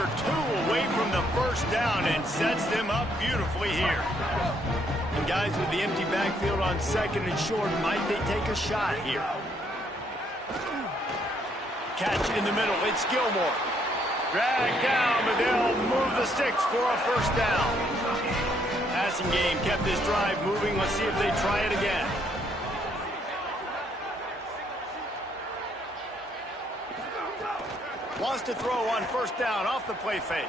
longer. 2 away from the first down and sets them up beautifully here. And guys, with the empty backfield on 2nd and short, might they take a shot here? Catch in the middle. It's Gilmore. Drag down, but they'll move the sticks for a first down. Passing game kept this drive moving. Let's see if they try it again. Wants to throw on first down off the play fake.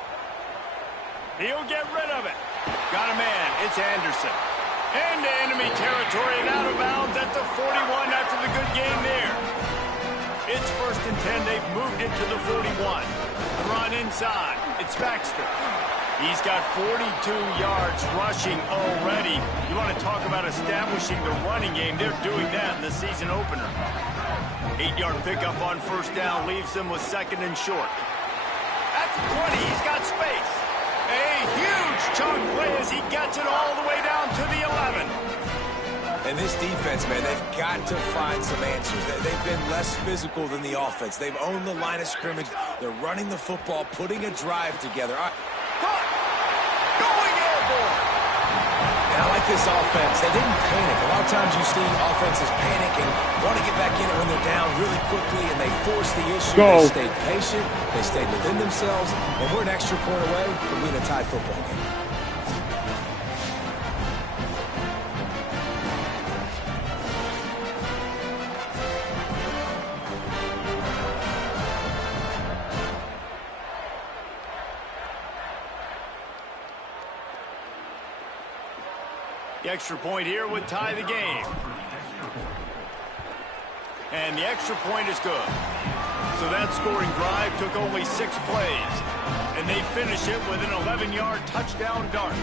He'll get rid of it. Got a man. It's Anderson. Into enemy territory and out of bounds at the 41 after the good game there. It's 1st and 10. They've moved it to the 41. Run inside. It's Baxter. He's got 42 yards rushing already. You want to talk about establishing the running game. They're doing that in the season opener. 8-yard pickup on first down leaves them with 2nd and short. At the 20, he's got space. A huge chunk play as he gets it all the way down to the 11. And this defense, man, they've got to find some answers. They've been less physical than the offense. They've owned the line of scrimmage. They're running the football, putting a drive together. Caught! Going airborne! And I like this offense. They didn't panic. A lot of times you see offenses panic and want to get back in it when they're down really quickly, and they force the issue. They stayed patient. They stayed within themselves, and we're an extra point away from being a tied football game. The extra point here would tie the game. And the extra point is good. So that scoring drive took only 6 plays. And they finish it with an 11-yard touchdown dart.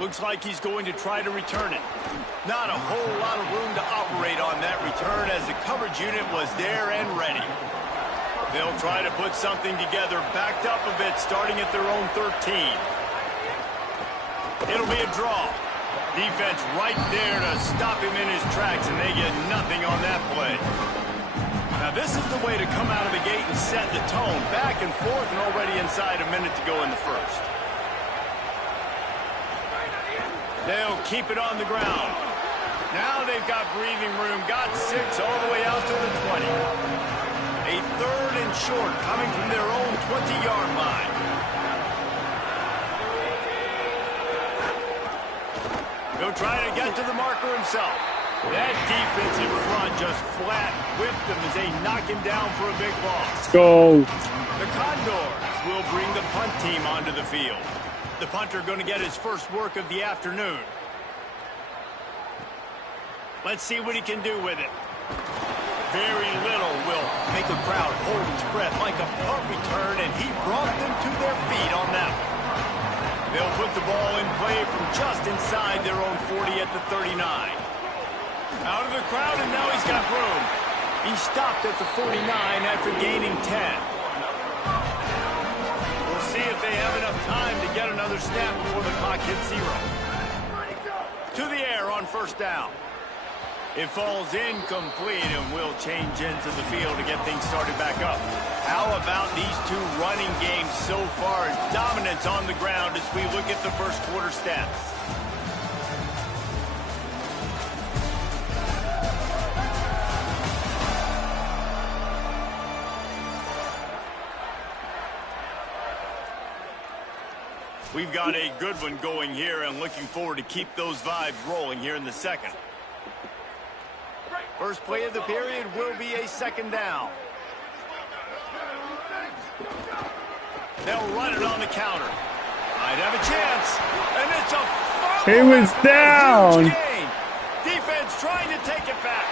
Looks like he's going to try to return it. Not a whole lot of room to operate on that return as the coverage unit was there and ready. They'll try to put something together, backed up a bit, starting at their own 13. It'll be a draw. Defense right there to stop him in his tracks, and they get nothing on that play. Now, this is the way to come out of the gate and set the tone. Back and forth, and already inside a minute to go in the first. They'll keep it on the ground. Now they've got breathing room, got 6 all the way out to the 20. A 3rd and short coming from their own 20-yard line. He'll try to get to the marker himself. That defensive front just flat whipped him as they knock him down for a big loss. Go. The Condors will bring the punt team onto the field. The punter going to get his first work of the afternoon. Let's see what he can do with it. Very little will make a crowd hold its breath like a punt return, and he brought them to their feet on that one. They'll put the ball in play from just inside their own 40 at the 39. Out of the crowd, and now he's got room. He stopped at the 49 after gaining 10. We'll see if they have enough time to get another snap before the clock hits 0. To the air on first down. It falls incomplete, and will change into the field to get things started back up. How about these 2 running games so far? Dominance on the ground as we look at the first quarter stats. We've got a good one going here, and looking forward to keep those vibes rolling here in the second. First play of the period will be a 2nd down. They'll run it on the counter. Might have a chance. And it's a fumble. He was down. Defense trying to take it back.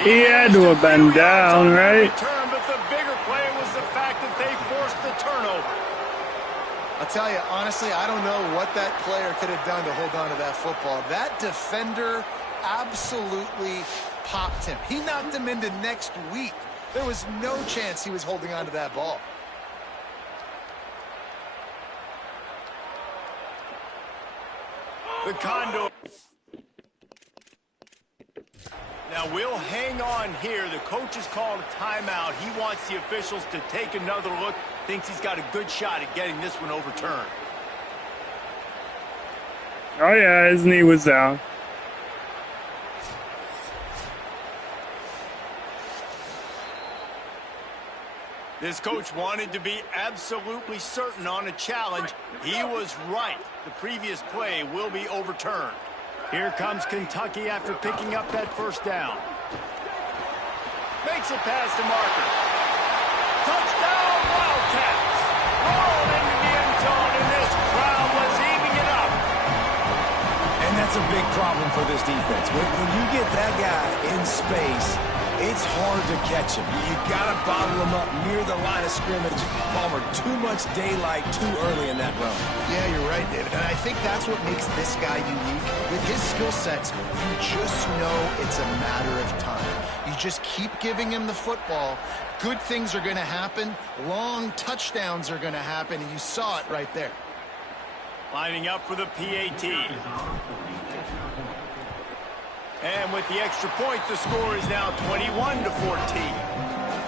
He had to have been down, right? Return, but the bigger play was the fact that they forced the turnover. I'll tell you, honestly, I don't know what that player could have done to hold on to that football. That defender absolutely popped him. He knocked him into next week. There was no chance he was holding on to that ball. The Condor. Now we'll hang on here. The coach has called a timeout. He wants the officials to take another look. Thinks he's got a good shot at getting this one overturned. Oh, yeah, his knee was down. This coach wanted to be absolutely certain on a challenge. He was right. The previous play will be overturned. Here comes Kentucky after picking up that first down. Makes it past the marker. Touchdown, Wildcats! Rolled into the end zone, and this crowd was eating it up. And that's a big problem for this defense. When you get that guy in space, it's hard to catch him. You got to bottle him up near the line of scrimmage. Palmer, too much daylight too early in that run. Yeah, you're right, David. And I think that's what makes this guy unique. With his skill sets, you just know it's a matter of time. You just keep giving him the football. Good things are going to happen. Long touchdowns are going to happen, and you saw it right there. Lining up for the PAT. And with the extra point, the score is now 21-14.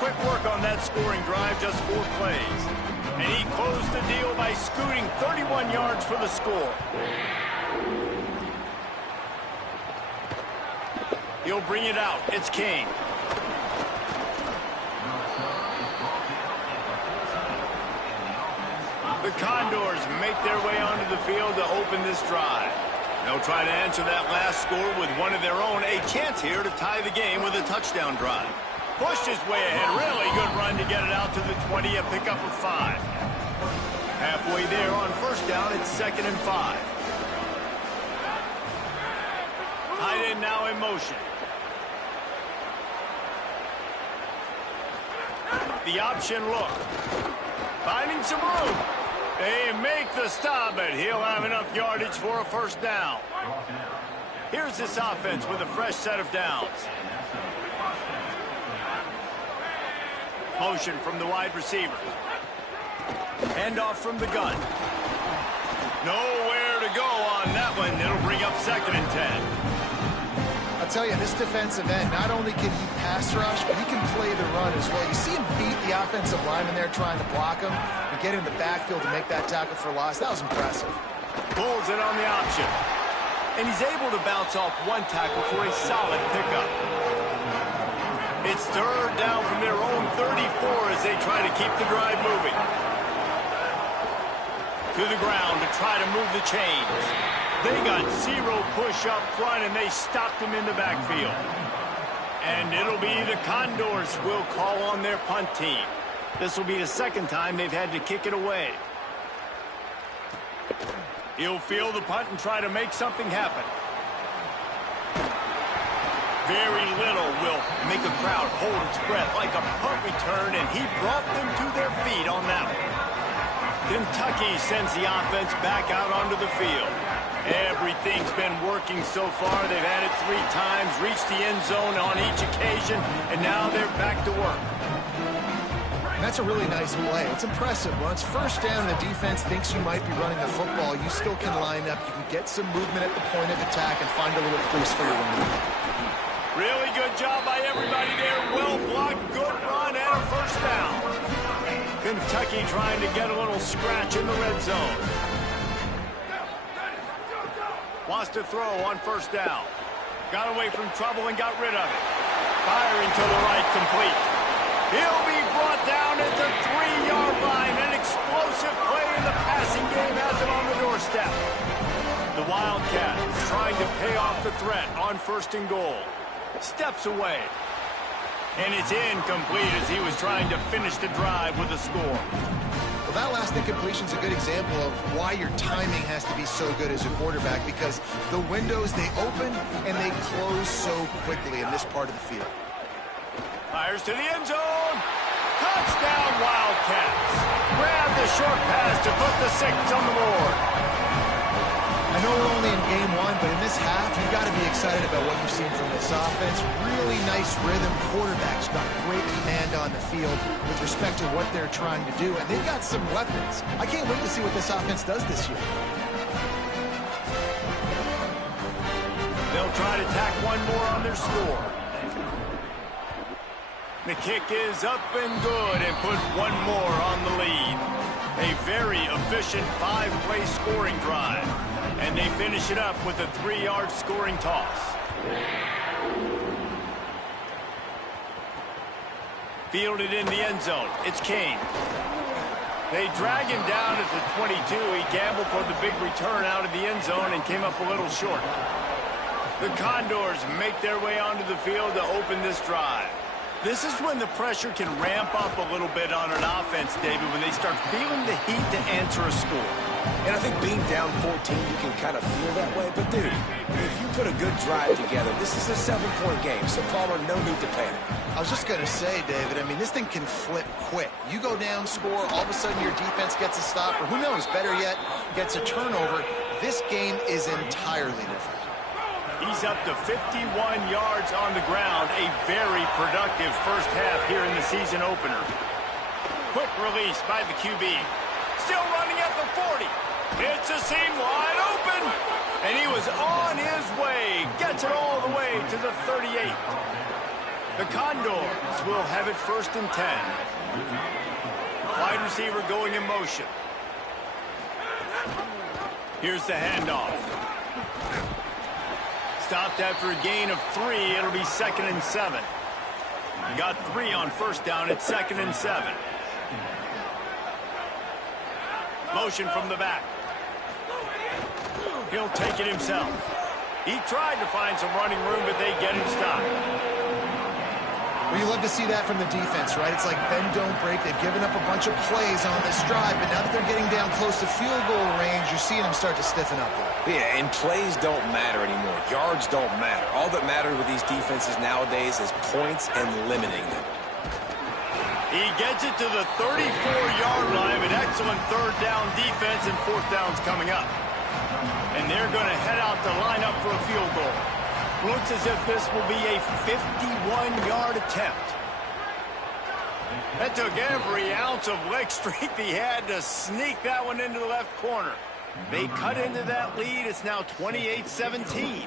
Quick work on that scoring drive, just 4 plays. And he closed the deal by scooting 31 yards for the score. He'll bring it out. It's King. The Condors make their way onto the field to open this drive. They'll try to answer that last score with one of their own. A chance here to tie the game with a touchdown drive. Pushed his way ahead. Really good run to get it out to the 20, a pickup of 5. Halfway there on first down, it's 2nd and 5. Tight end now in motion. The option look. Finding some room. They make the stop, but he'll have enough yardage for a first down. Here's this offense with a fresh set of downs. Motion from the wide receiver. Handoff from the gun. Nowhere to go on that one. It'll bring up 2nd and 10. I'll tell you, this defensive end, not only can he pass rush, but he can play the run as well. You see him beat the offensive lineman there trying to block him and get in the backfield to make that tackle for loss. That was impressive. Pulls it on the option. And he's able to bounce off one tackle for a solid pickup. It's 3rd down from their own 34 as they try to keep the drive moving. To the ground to try to move the chains. They got 0 push up front, and they stopped him in the backfield. And it'll be the Condors will call on their punt team. This will be the 2nd time they've had to kick it away. He'll field the punt and try to make something happen. Very little will make a crowd hold its breath like a punt return, and he brought them to their feet on that one. Kentucky sends the offense back out onto the field. Everything's been working so far. They've had it 3 times, reached the end zone on each occasion, and now they're back to work. And that's a really nice play. It's impressive. Once first down, the defense thinks you might be running the football. You still can line up. You can get some movement at the point of attack and find a little crease for your run. Really good job by everybody there. Well blocked, good run, and a first down. Kentucky trying to get a little scratch in the red zone. Wants to throw on first down. Got away from trouble and got rid of it. Firing to the right, complete. He'll be brought down at the 3-yard line. An explosive play in the passing game has him on the doorstep. The Wildcats trying to pay off the threat on 1st and goal. Steps away. And it's incomplete as he was trying to finish the drive with a score. Well, that last incompletion is a good example of why your timing has to be so good as a quarterback, because the windows, they open and they close so quickly in this part of the field. Fires to the end zone. Touchdown, Wildcats. Grab the short pass to put the 6 on the board. I know we're only in game 1, but in this half, you've got to be excited about what you've seen from this offense. Really nice rhythm. Quarterbacks got great command on the field with respect to what they're trying to do, and they've got some weapons. I can't wait to see what this offense does this year. They'll try to tack one more on their score. The kick is up and good and put one more on the lead. A very efficient 5-play scoring drive. And they finish it up with a 3-yard scoring toss. Fielded in the end zone. It's Kane. They drag him down at the 22. He gambled for the big return out of the end zone and came up a little short. The Condors make their way onto the field to open this drive. This is when the pressure can ramp up a little bit on an offense, David, when they start feeling the heat to answer a score. And I think being down 14, you can kind of feel that way. But, dude, if you put a good drive together, this is a 7-point game. So, Palmer, no need to panic. I was just going to say, David, I mean, this thing can flip quick. You go down, score, all of a sudden your defense gets a stop, or who knows, better yet, gets a turnover. This game is entirely different. He's up to 51 yards on the ground. A very productive first half here in the season opener. Quick release by the QB. Still running at the 40. It's a seam wide open. And he was on his way. Gets it all the way to the 38. The Condors will have it 1st and 10. Wide receiver going in motion. Here's the handoff. Stopped after a gain of 3. It'll be 2nd and 7. Got 3 on first down. It's 2nd and 7. Motion from the back. He'll take it himself. He tried to find some running room, but they get him stopped. Well, you love to see that from the defense, right? It's like bend, don't break. They've given up a bunch of plays on this drive, but now that they're getting down close to field goal range, you're seeing them start to stiffen up there. Yeah, and plays don't matter anymore. Yards don't matter. All that matters with these defenses nowadays is points and limiting them. He gets it to the 34-yard line, an excellent 3rd down defense, and 4th down's coming up. And they're going to head out to line up for a field goal. Looks as if this will be a 51-yard attempt. That took every ounce of leg strength he had to sneak that one into the left corner. They cut into that lead. It's now 28-17.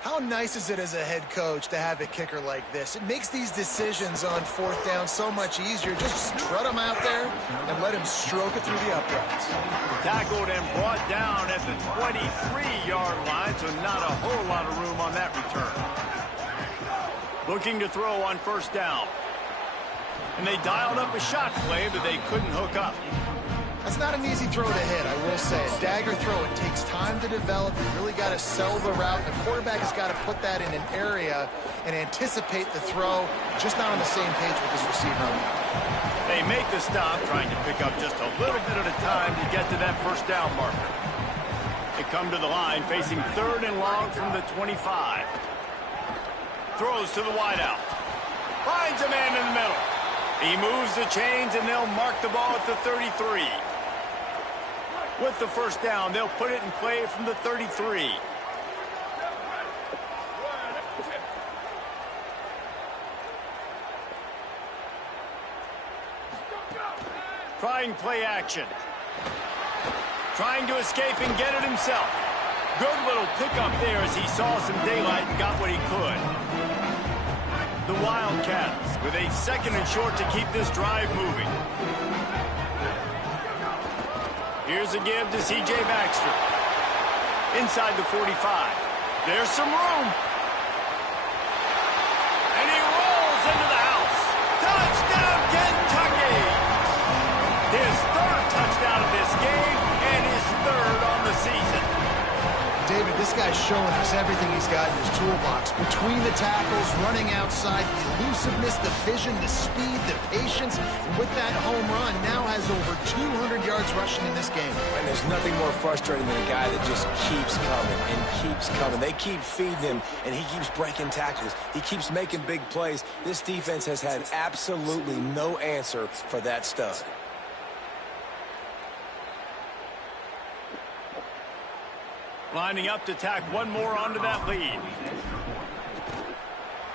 How nice is it as a head coach to have a kicker like this? It makes these decisions on 4th down so much easier. Just strut him out there and let him stroke it through the uprights. Tackled and brought down at the 23-yard line, so not a whole lot of room on that return. Looking to throw on 1st down. And they dialed up a shot play, but they couldn't hook up. That's not an easy throw to hit, I will say. A dagger throw, it takes time to develop. You really got to sell the route. The quarterback has got to put that in an area and anticipate the throw. Just not on the same page with this receiver on that. They make the stop, trying to pick up just a little bit at a time to get to that 1st down marker. They come to the line, facing 3rd and long from the 25. Throws to the wideout. Finds a man in the middle. He moves the chains, and they'll mark the ball at the 33. With the 1st down, they'll put it in play from the 33. Trying play action. Trying to escape and get it himself. Good little pickup there as he saw some daylight and got what he could. The Wildcats with a 2nd and short to keep this drive moving. Here's a give to C.J. Baxter. Inside the 45. There's some room. And he rolls into the house. Touchdown, Kentucky! His 3rd touchdown of this game and his 3rd on the season. David, this guy's showing us everything he's got in his toolbox. Between the tackles, running outside, the elusiveness, the vision, the speed, the patience. And with that home run, now has over 200 yards rushing in this game. And there's nothing more frustrating than a guy that just keeps coming and keeps coming. They keep feeding him, and he keeps breaking tackles. He keeps making big plays. This defense has had absolutely no answer for that stud. Lining up to tack one more onto that lead.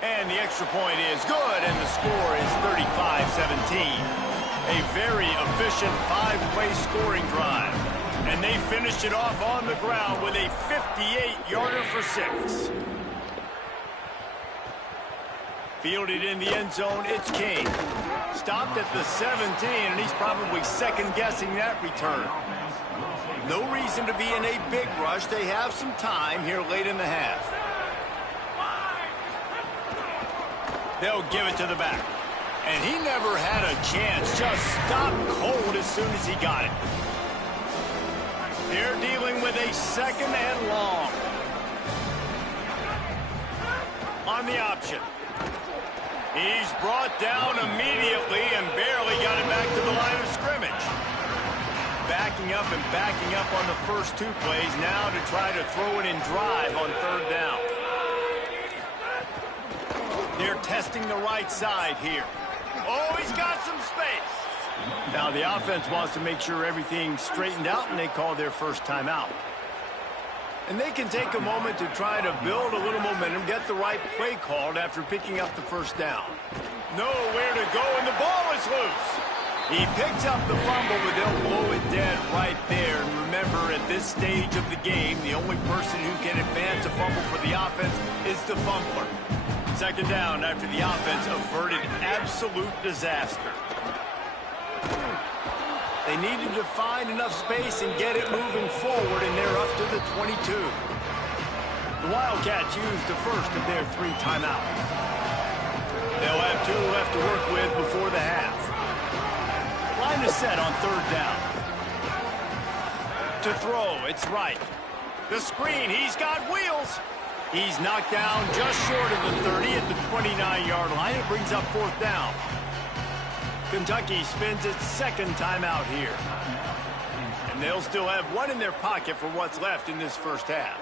And the extra point is good, and the score is 35-17. A very efficient 5-play scoring drive. And they finished it off on the ground with a 58-yarder for 6. Fielded in the end zone, it's King. Stopped at the 17, and he's probably second-guessing that return. No reason to be in a big rush. They have some time here late in the half. They'll give it to the back. And he never had a chance. Just stopped cold as soon as he got it. They're dealing with a second and long. On the option. He's brought down immediately and barely got it back to the line of scrimmage. Backing up and backing up on the first two plays now to try to throw it in drive on third down. They're testing the right side here. Oh, he's got some space. Now the offense wants to make sure everything's straightened out, and they call their first timeout. And they can take a moment to try to build a little momentum, get the right play called after picking up the first down. Nowhere to go, and the ball is loose. He picks up the fumble, but they'll blow it dead right there. And remember, at this stage of the game, the only person who can advance a fumble for the offense is the fumbler. Second down after the offense averted absolute disaster. They needed to find enough space and get it moving forward, and they're up to the 22. The Wildcats used the first of their 3 timeouts. They'll have 2 left to work with before the half. Line is set on third down. To throw, it's right. The screen, he's got wheels. He's knocked down just short of the 30 at the 29-yard line. It brings up fourth down. Kentucky spends its second timeout here. And they'll still have 1 in their pocket for what's left in this first half.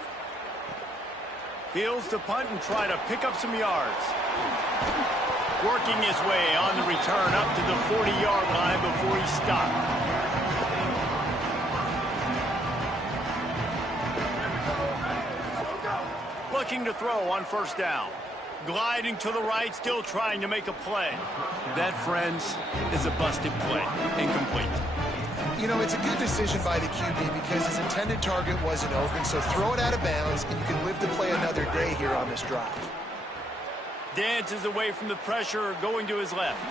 Fields to punt and try to pick up some yards. Working his way on the return up to the 40-yard line before he stopped. Looking to throw on first down. Gliding to the right, still trying to make a play. That, friends, is a busted play. Incomplete. You know, it's a good decision by the QB because his intended target wasn't open, so throw it out of bounds, and you can live to play another day here on this drive. Dances away from the pressure, going to his left.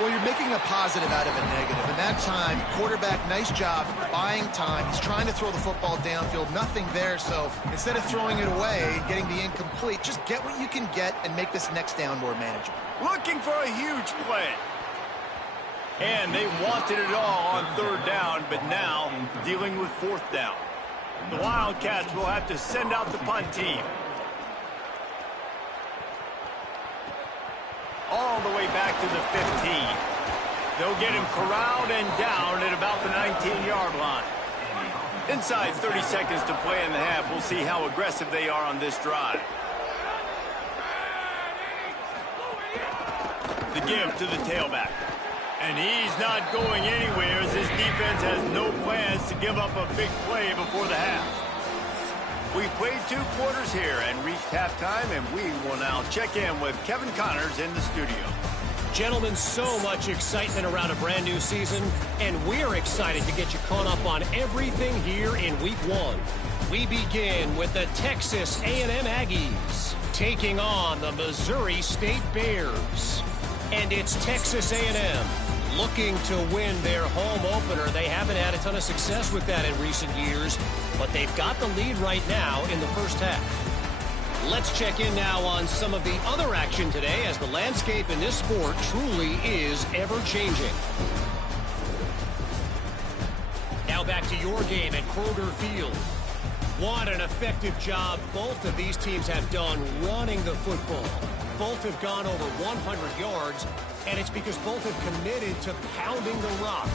Well, you're making a positive out of a negative. And that time, quarterback, nice job buying time. He's trying to throw the football downfield. Nothing there, so instead of throwing it away and getting the incomplete, just get what you can get and make this next down more manageable. Looking for a huge play. And they wanted it all on third down, but now dealing with fourth down. The Wildcats will have to send out the punt team. All the way back to the 15. They'll get him corralled and down at about the 19-yard line. Inside 30 seconds to play in the half. We'll see how aggressive they are on this drive. The give to the tailback. And he's not going anywhere as his defense has no plans to give up a big play before the half. We played 2 quarters here and reached halftime, and we will now check in with Kevin Connors in the studio. Gentlemen, so much excitement around a brand new season, and we're excited to get you caught up on everything here in Week 1. We begin with the Texas A&M Aggies taking on the Missouri State Bears. And it's Texas A&M looking to win their home opener. They haven't had a ton of success with that in recent years, but they've got the lead right now in the first half. Let's check in now on some of the other action today as the landscape in this sport truly is ever-changing. Now back to your game at Kroger Field. What an effective job both of these teams have done running the football. Both have gone over 100 yards, and it's because both have committed to pounding the rock.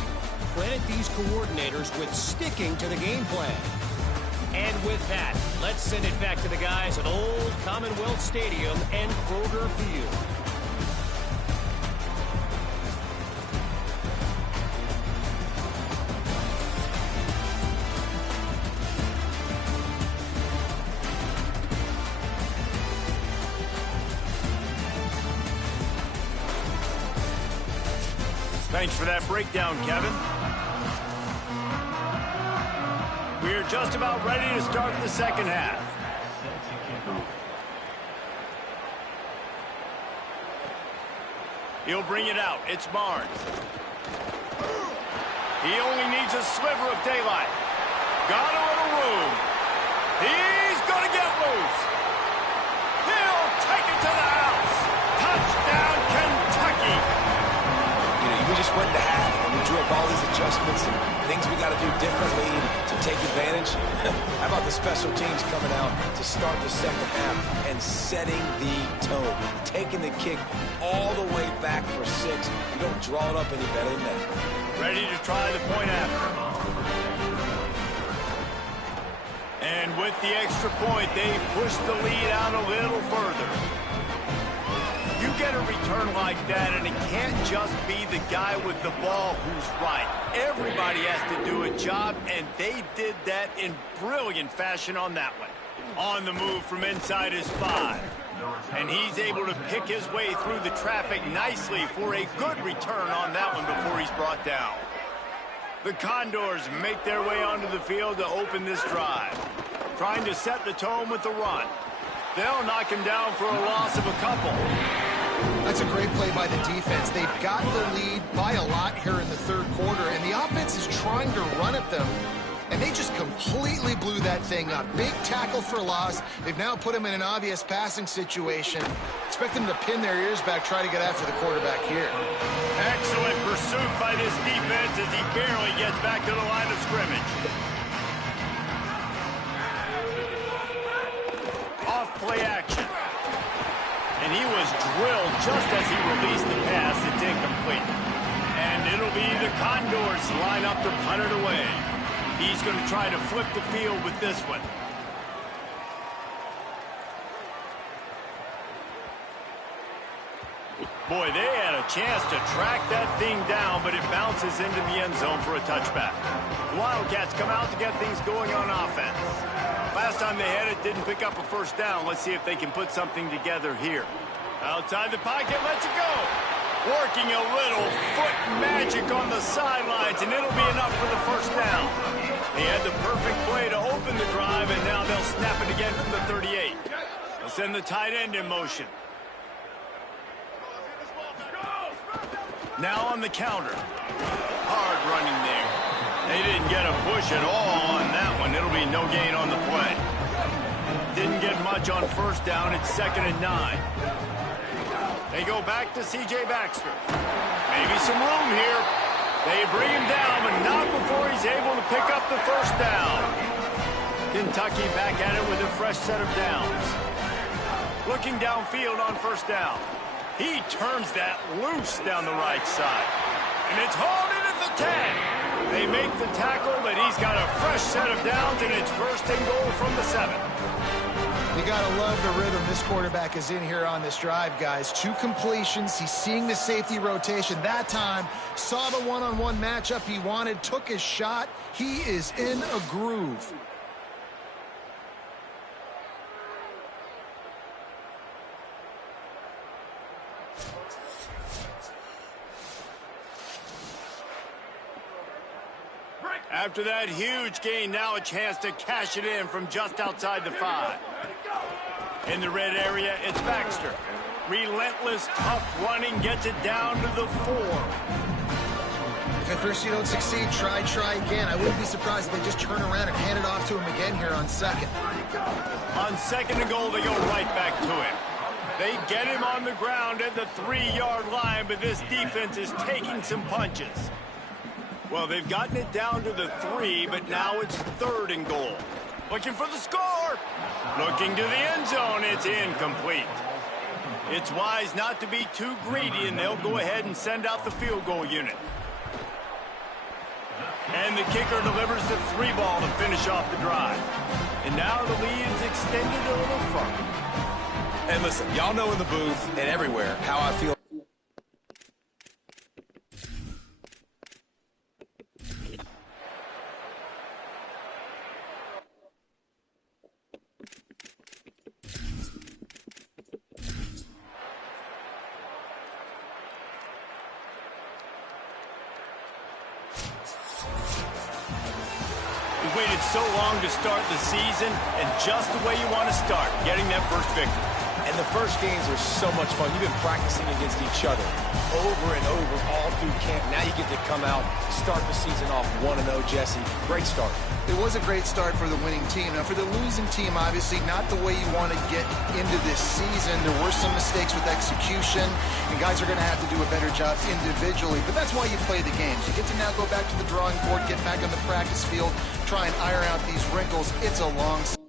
Credit these coordinators with sticking to the game plan. And with that, let's send it back to the guys at Old Commonwealth Stadium and Kroger Field. Thanks for that breakdown, Kevin. We're just about ready to start the second half. He'll bring it out. It's Barnes. He only needs a sliver of daylight. Got a little room. He's going to get loose. He'll take it to the house. Touchdown, Kentucky. We just went to half, and we drew up all these adjustments and things we got to do differently to take advantage. How about the special teams coming out to start the second half and setting the tone, taking the kick all the way back for 6. You don't draw it up any better than that. Ready to try the point after. And with the extra point, they push the lead out a little further. You get a return like that, and it can't just be the guy with the ball who's right. Everybody has to do a job, and they did that in brilliant fashion on that one. On the move from inside his 5. And he's able to pick his way through the traffic nicely for a good return on that one before he's brought down. The Condors make their way onto the field to open this drive. Trying to set the tone with the run. They'll knock him down for a loss of a couple. That's a great play by the defense. They've got the lead by a lot here in the third quarter, and the offense is trying to run at them, and they just completely blew that thing up. Big tackle for loss. They've now put him in an obvious passing situation. Expect them to pin their ears back, try to get after the quarterback here. Excellent pursuit by this defense as he barely gets back to the line of scrimmage. Off play action. And he was drilled just as he released the pass. It's incomplete. And it'll be the Condors line up to punt it away. He's going to try to flip the field with this one. Boy, they had a chance to track that thing down, but it bounces into the end zone for a touchback. The Wildcats come out to get things going on offense. Last time they had it, didn't pick up a first down. Let's see if they can put something together here. Outside the pocket, lets it go. Working a little foot magic on the sidelines, and it'll be enough for the first down. He had the perfect play to open the drive, and now they'll snap it again from the 38. They'll send the tight end in motion. Now on the counter. Hard running there. They didn't get a push at all on that one. It'll be no gain on the play. Didn't get much on first down. It's 2nd and 9. They go back to C.J. Baxter. Maybe some room here. They bring him down, but not before he's able to pick up the first down. Kentucky back at it with a fresh set of downs. Looking downfield on first down. He turns that loose down the right side. And it's hauled in at the 10. They make the tackle, but he's got a fresh set of downs, and it's 1st and goal from the 7. You got to love the rhythm this quarterback is in here on this drive, guys. 2 completions. He's seeing the safety rotation. That time, saw the one-on-one matchup he wanted, took his shot. He is in a groove. After that huge gain, now a chance to cash it in from just outside the 5. In the red area, it's Baxter. Relentless, tough running, gets it down to the 4. If at first you don't succeed, try again. I wouldn't be surprised if they just turn around and hand it off to him again here on 2nd. On 2nd and goal, they go right back to him. They get him on the ground at the 3-yard line, but this defense is taking some punches. Well, they've gotten it down to the 3, but now it's 3rd and goal. Looking for the score. Looking to the end zone. It's incomplete. It's wise not to be too greedy, and they'll go ahead and send out the field goal unit. And the kicker delivers the 3 ball to finish off the drive. And now the lead's extended a little further. And listen, y'all know in the booth and everywhere how I feel. You waited so long to start the season, and just the way you want to start, getting that first victory. And the first games are so much fun. You've been practicing against each other over and over all through camp. Now you get to come out, start the season off 1-0, Jesse. Great start. It was a great start for the winning team. Now, for the losing team, obviously not the way you want to get into this season. There were some mistakes with execution, and guys are going to have to do a better job individually. But that's why you play the games. You get to now go back to the drawing board, get back on the practice field, try and iron out these wrinkles. It's a long season.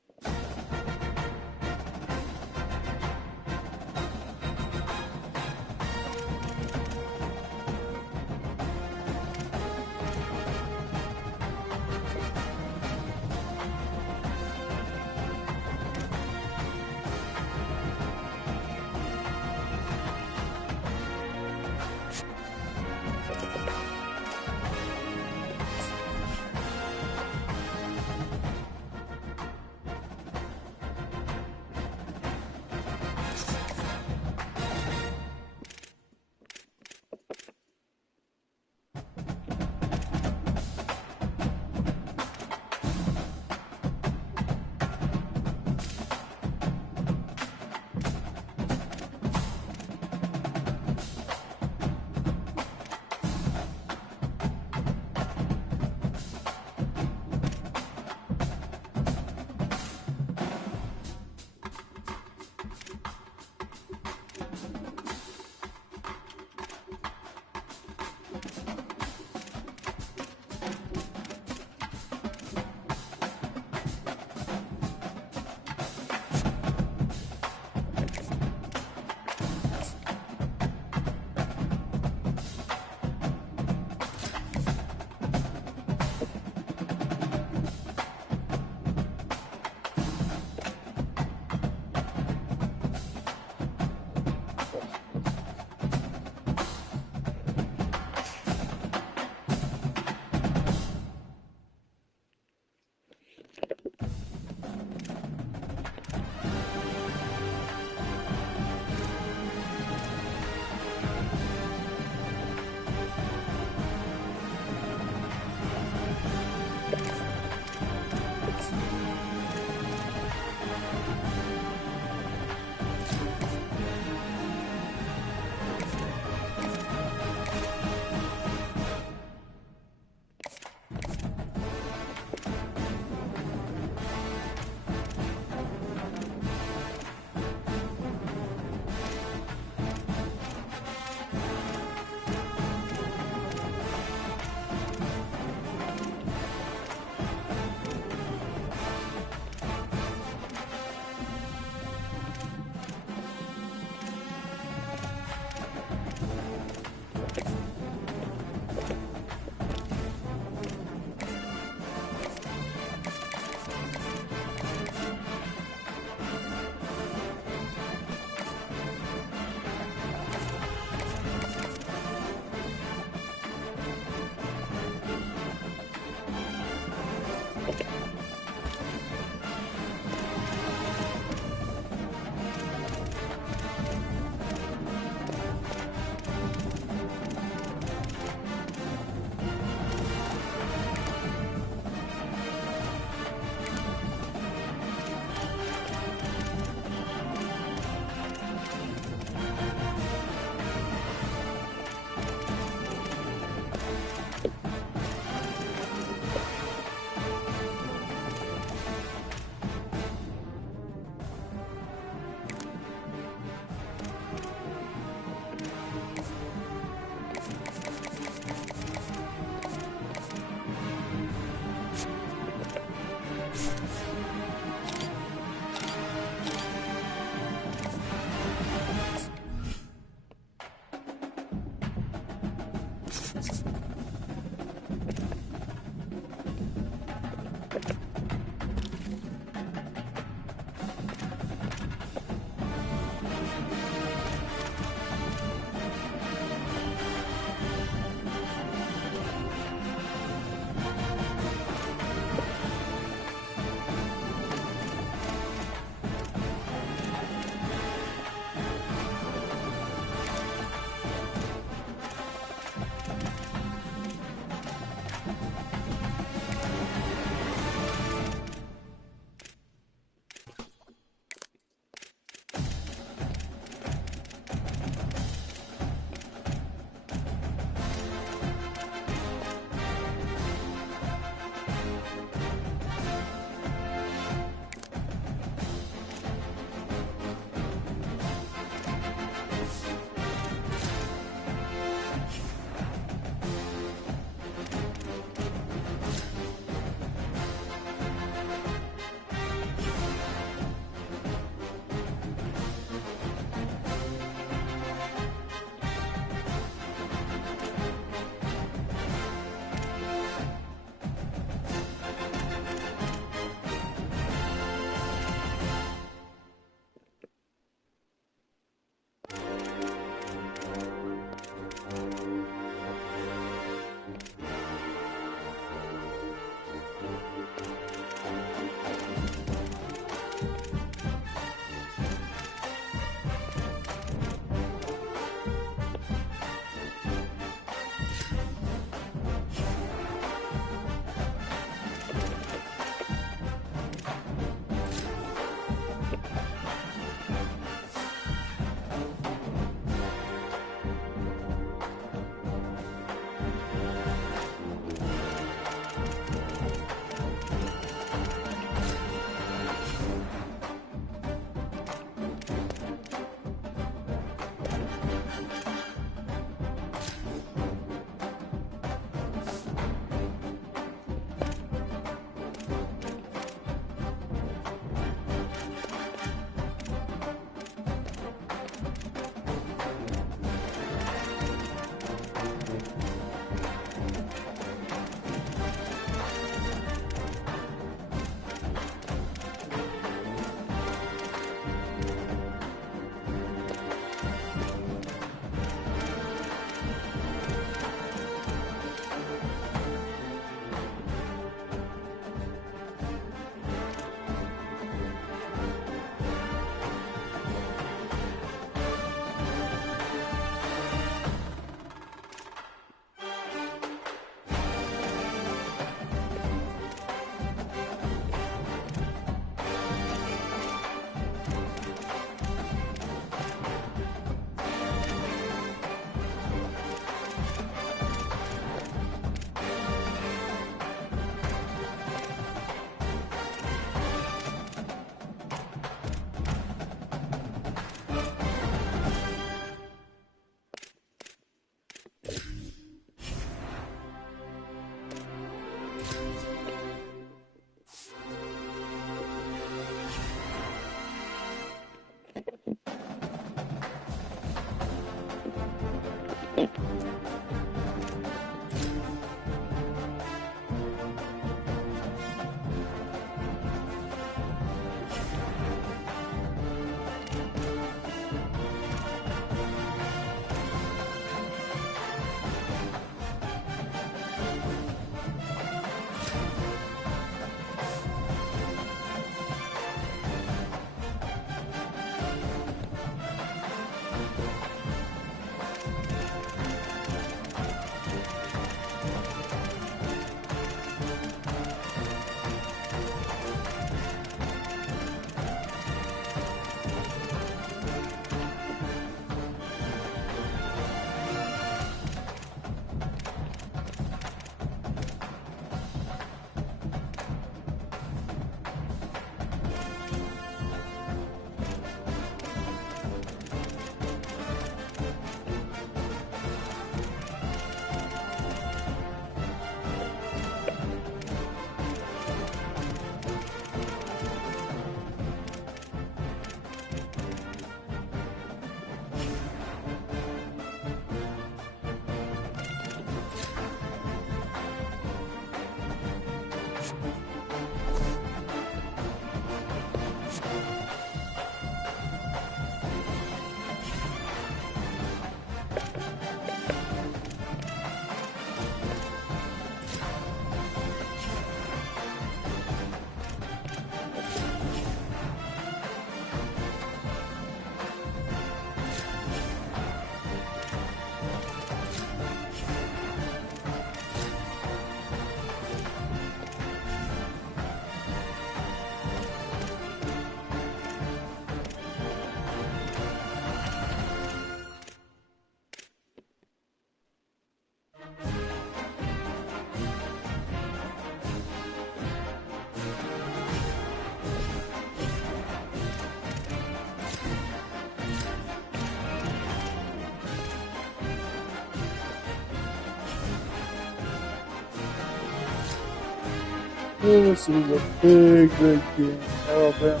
This was a big, big game. Alabama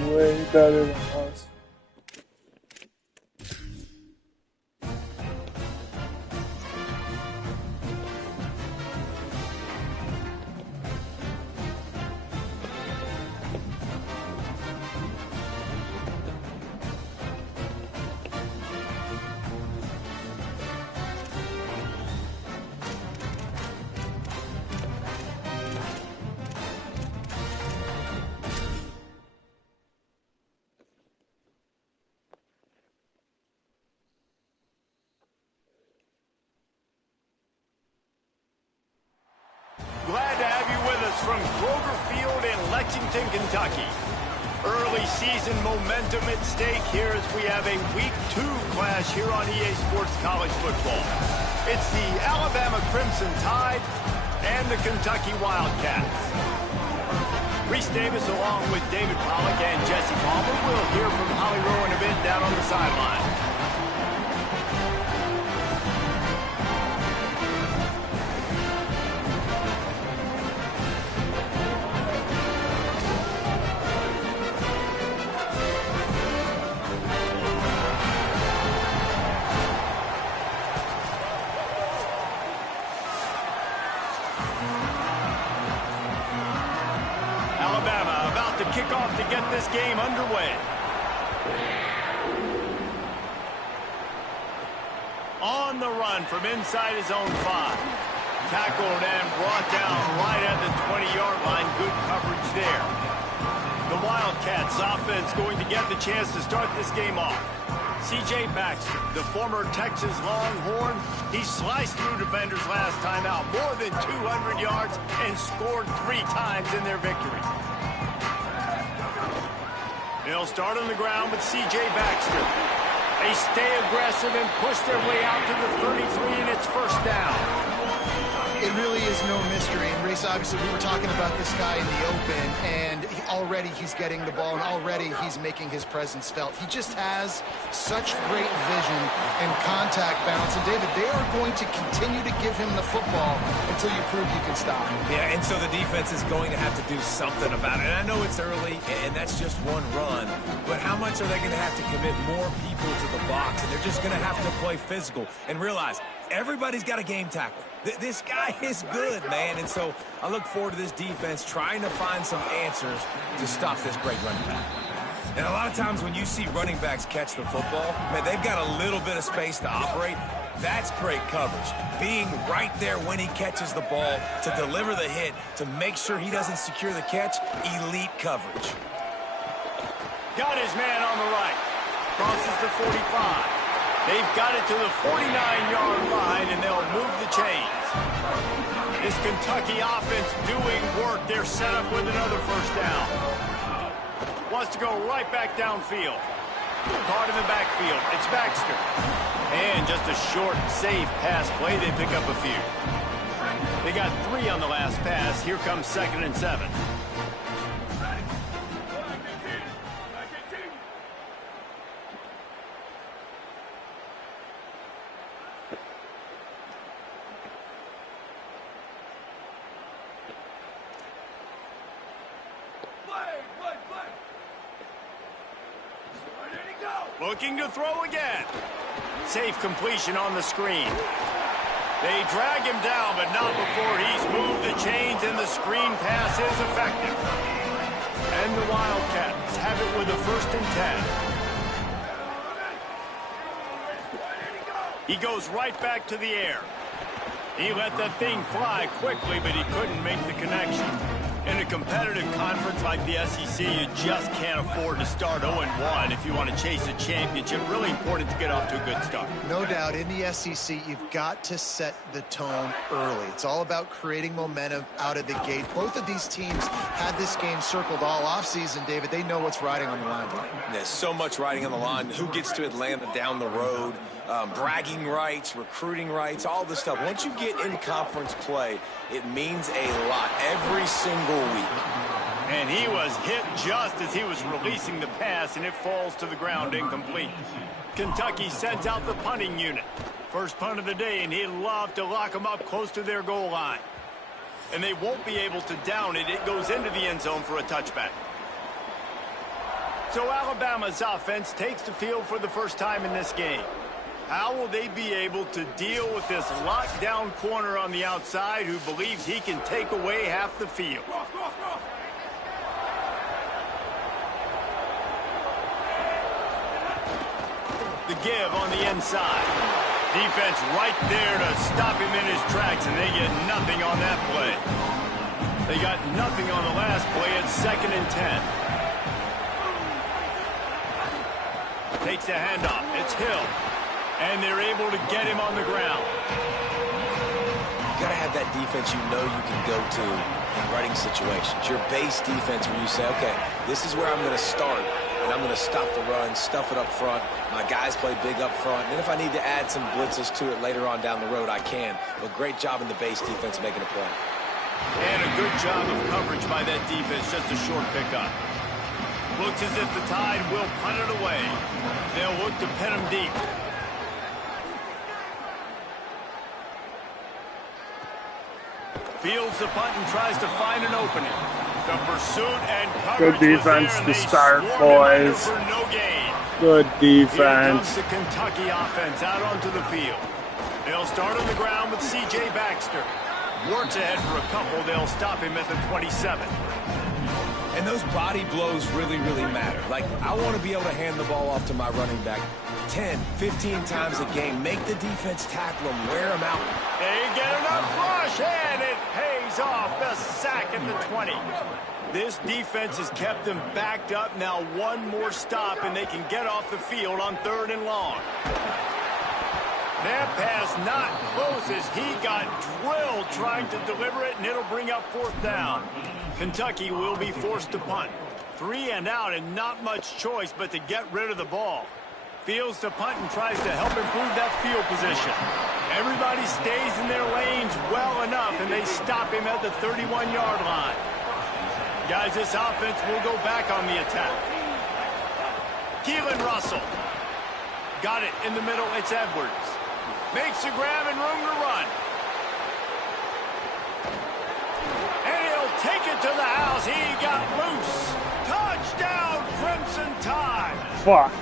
was way better than us. Glad to have you with us from Kroger Field in Lexington, Kentucky. Early season momentum at stake here as we have a Week 2 clash here on EA Sports College Football. It's the Alabama Crimson Tide and the Kentucky Wildcats. Reese Davis along with David Pollack and Jesse Palmer. We'll hear from Holly Rowe in a bit down on the sideline. Alabama about to kick off to get this game underway. On the run from inside his own 5. Tackled and brought down right at the 20-yard line. Good coverage there. The Wildcats offense going to get the chance to start this game off. C.J. Baxter, the former Texas Longhorn, he sliced through defenders last time out, more than 200 yards, and scored 3 times in their victory. They'll start on the ground with C.J. Baxter. They stay aggressive and push their way out to the 33, and it's first down. It really is no mystery. And Race, obviously, we were talking about this guy in the open, and already he's getting the ball, and already he's making his presence felt. He just has such great vision and contact balance. And, David, they are going to continue to give him the football until you prove you can stop him. Yeah, and so the defense is going to have to do something about it. And I know it's early, and that's just one run, but how much are they going to have to commit more people to the box? And they're just going to have to play physical and realize everybody's got a game tackle. This guy is good, man, and so I look forward to this defense trying to find some answers to stop this great running back. And a lot of times when you see running backs catch the football, man, they've got a little bit of space to operate. That's great coverage. Being right there when he catches the ball to deliver the hit, to make sure he doesn't secure the catch, elite coverage. Got his man on the right. Crosses the 45. They've got it to the 49-yard line, and they'll move the chains. This Kentucky offense doing work. They're set up with another first down. Wants to go right back downfield. Caught in the backfield. It's Baxter. And just a short, safe pass play. They pick up a few. They got 3 on the last pass. Here comes 2nd and 7. Looking to throw again. Safe completion on the screen. They drag him down, but not before he's moved the chains, and the screen pass is effective. And the Wildcats have it with a 1st and 10. He goes right back to the air. He let that thing fly quickly, but he couldn't make the connection. In a competitive conference like the SEC, you just can't afford to start 0-1 if you want to chase a championship. Really important to get off to a good start. No doubt, in the SEC, you've got to set the tone early. It's all about creating momentum out of the gate. Both of these teams had this game circled all offseason, David. They know what's riding on the line. There's so much riding on the line. Who gets to Atlanta down the road? Bragging rights, recruiting rights, all this stuff. Once you get in conference play, it means a lot every single week. And he was hit just as he was releasing the pass, and it falls to the ground incomplete. Kentucky sends out the punting unit. First punt of the day, and he'd love to lock them up close to their goal line. and they won't be able to down it. It goes into the end zone for a touchback. So Alabama's offense takes the field for the first time in this game. How will they be able to deal with this lockdown corner on the outside who believes he can take away half the field? The give on the inside. Defense right there to stop him in his tracks, and they get nothing on that play. They got nothing on the last play. It's 2nd and 10. Takes the handoff. It's Hill. And they're able to get him on the ground. You got to have that defense you know you can go to in running situations. Your base defense where you say, okay, this is where I'm going to start, and I'm going to stop the run, stuff it up front. My guys play big up front. And then if I need to add some blitzes to it later on down the road, I can. But great job in the base defense making a play. And a good job of coverage by that defense. Just a short pickup. Looks as if the Tide will punt it away. They'll look to pin him deep. Fields the punt and tries to find an opening. The pursuit and coverage. Good defense was there, to start, boys. boys. For no gain. Good Here defense. comes the Kentucky offense out onto the field. They'll start on the ground with C.J. Baxter. Works ahead for a couple. They'll stop him at the 27. And those body blows really, really matter. Like, I want to be able to hand the ball off to my running back 10, 15 times a game. Make the defense tackle him, wear him out. They get enough rush, and it pays off. The sack at the 20. This defense has kept them backed up. Now one more stop, and they can get off the field on 3rd and long. That pass not close as he got drilled trying to deliver it, and it'll bring up 4th down. Kentucky will be forced to punt. 3 and out, and not much choice but to get rid of the ball. Fields to punt and tries to help improve that field position. Everybody stays in their lanes well enough, and they stop him at the 31-yard line. Guys, this offense will go back on the attack. Keelan Russell. Got it in the middle. It's Edwards. Makes the grab and room to run. And he'll take it to the house. He got loose. Touchdown, Crimson Tide. Fuck.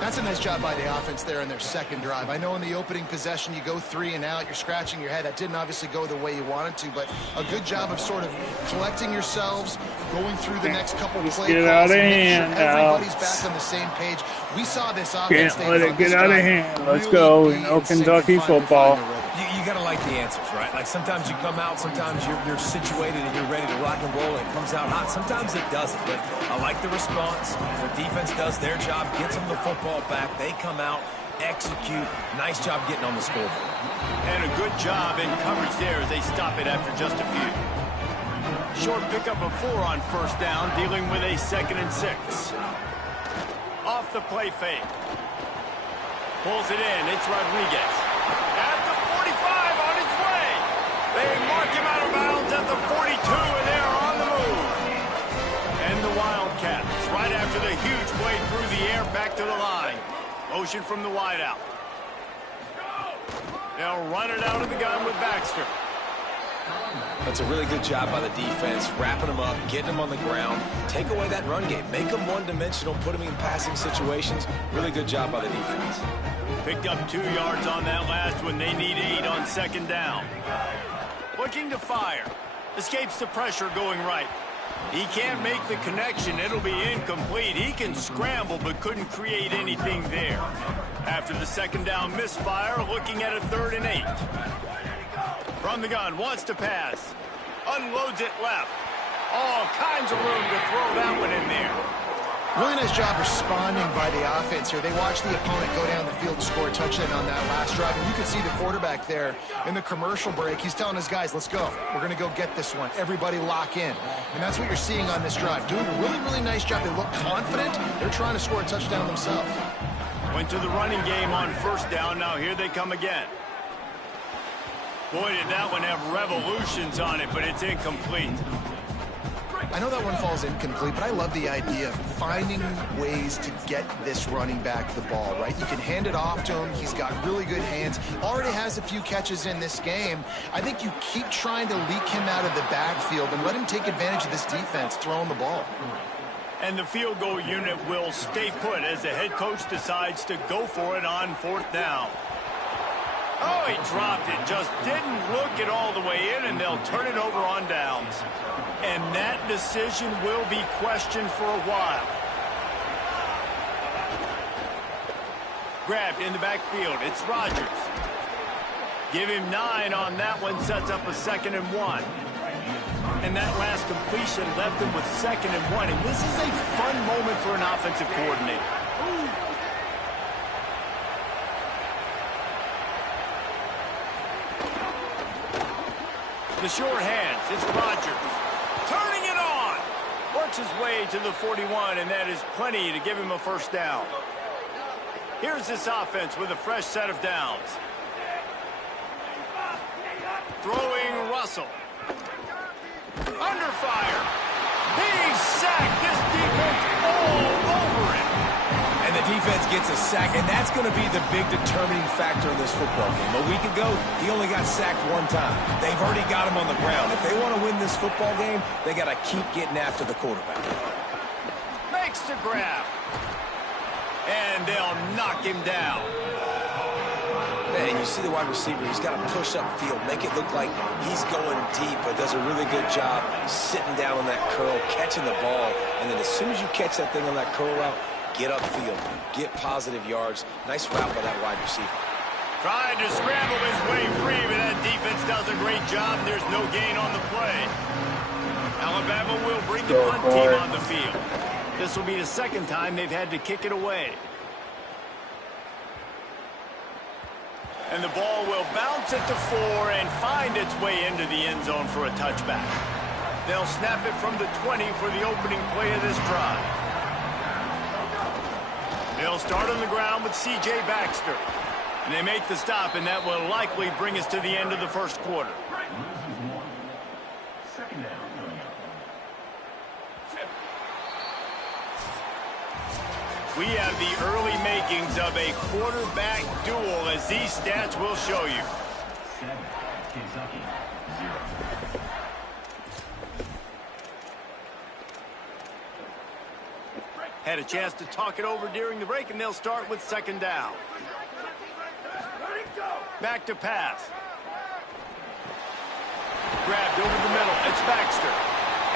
That's a nice job by the offense there in their second drive. I know in the opening possession you go 3 and out, you're scratching your head. That didn't obviously go the way you wanted to, but a good job of sort of collecting yourselves, going through the next couple play Get calls out of and making hand, sure everybody's Alex. back on the same page. We saw this offense. Can't let it get out of hand. Let's go. We know Kentucky football. You got to like the answers, right? Like sometimes you come out, sometimes you're situated and you're ready to rock and roll and it comes out hot. Sometimes it doesn't, but I like the response. The defense does their job, gets them the football back. They come out, execute. Nice job getting on the scoreboard. And a good job in coverage there as they stop it after just a few. Short pickup of 4 on 1st down, dealing with a 2nd and 6. Off the play fake. Pulls it in. It's Rodriguez. At the 45 on his way. They mark him out of bounds at the 42, and they are on the move. And the Wildcats, right after the huge play through the air, back to the line. Motion from the wideout. They'll run it out of the gun with Baxter. That's a really good job by the defense, wrapping them up, getting them on the ground, take away that run game, make them one-dimensional, put them in passing situations. Really good job by the defense. Picked up 2 yards on that last one. They need 8 on 2nd down. Looking to fire. Escapes the pressure going right. He can't make the connection. It'll be incomplete. He can scramble but couldn't create anything there. After the 2nd down misfire, looking at a 3rd and 8. From the gun, wants to pass. Unloads it left. All kinds of room to throw that one in there. Really nice job responding by the offense here. They watched the opponent go down the field to score a touchdown on that last drive. And you could see the quarterback there in the commercial break. He's telling his guys, let's go. We're going to go get this one. Everybody lock in. And that's what you're seeing on this drive. Doing a really, really nice job. They look confident. They're trying to score a touchdown themselves. Went to the running game on 1st down. Now here they come again. Boy, did that one have revolutions on it, but it's incomplete. I know that one falls incomplete, but I love the idea of finding ways to get this running back the ball, right? You can hand it off to him. He's got really good hands. Already has a few catches in this game. I think you keep trying to leak him out of the backfield and let him take advantage of this defense throwing the ball. And the field goal unit will stay put as the head coach decides to go for it on 4th down. Oh, he dropped it. Just didn't look it all the way in, and they'll turn it over on downs. And that decision will be questioned for a while. Grabbed in the backfield. It's Rodgers. Give him 9 on that one. Sets up a 2nd and 1. And that last completion left him with 2nd and 1. And this is a fun moment for an offensive coordinator. The short hands. It's Rodgers. Turning it on. Works his way to the 41, and that is plenty to give him a 1st down. Here's this offense with a fresh set of downs. Throwing Russell. Under fire. He's sacked. This defense all over it. And the defense gets a sack, and that's going to be the big determining factor in this football game. A week ago, he only got sacked 1 time. They've already got him on the ground. If they want to win this football game, they got to keep getting after the quarterback. Makes the grab. And they'll knock him down. And you see the wide receiver, he's got to push up field, make it look like he's going deep, but does a really good job sitting down on that curl, catching the ball, and then as soon as you catch that thing on that curl route, get upfield, get positive yards. Nice route by that wide receiver. Trying to scramble his way free, but that defense does a great job. There's no gain on the play. Alabama will bring the punt team on the field. This will be the 2nd time they've had to kick it away. And the ball will bounce at the 4 and find its way into the end zone for a touchback. They'll snap it from the 20 for the opening play of this drive. They'll start on the ground with C.J. Baxter. And they make the stop, and that will likely bring us to the end of the 1st quarter. We have the early makings of a quarterback duel, as these stats will show you. Had a chance to talk it over during the break, and they'll start with 2nd down. Back to pass. Grabbed over the middle. It's Baxter.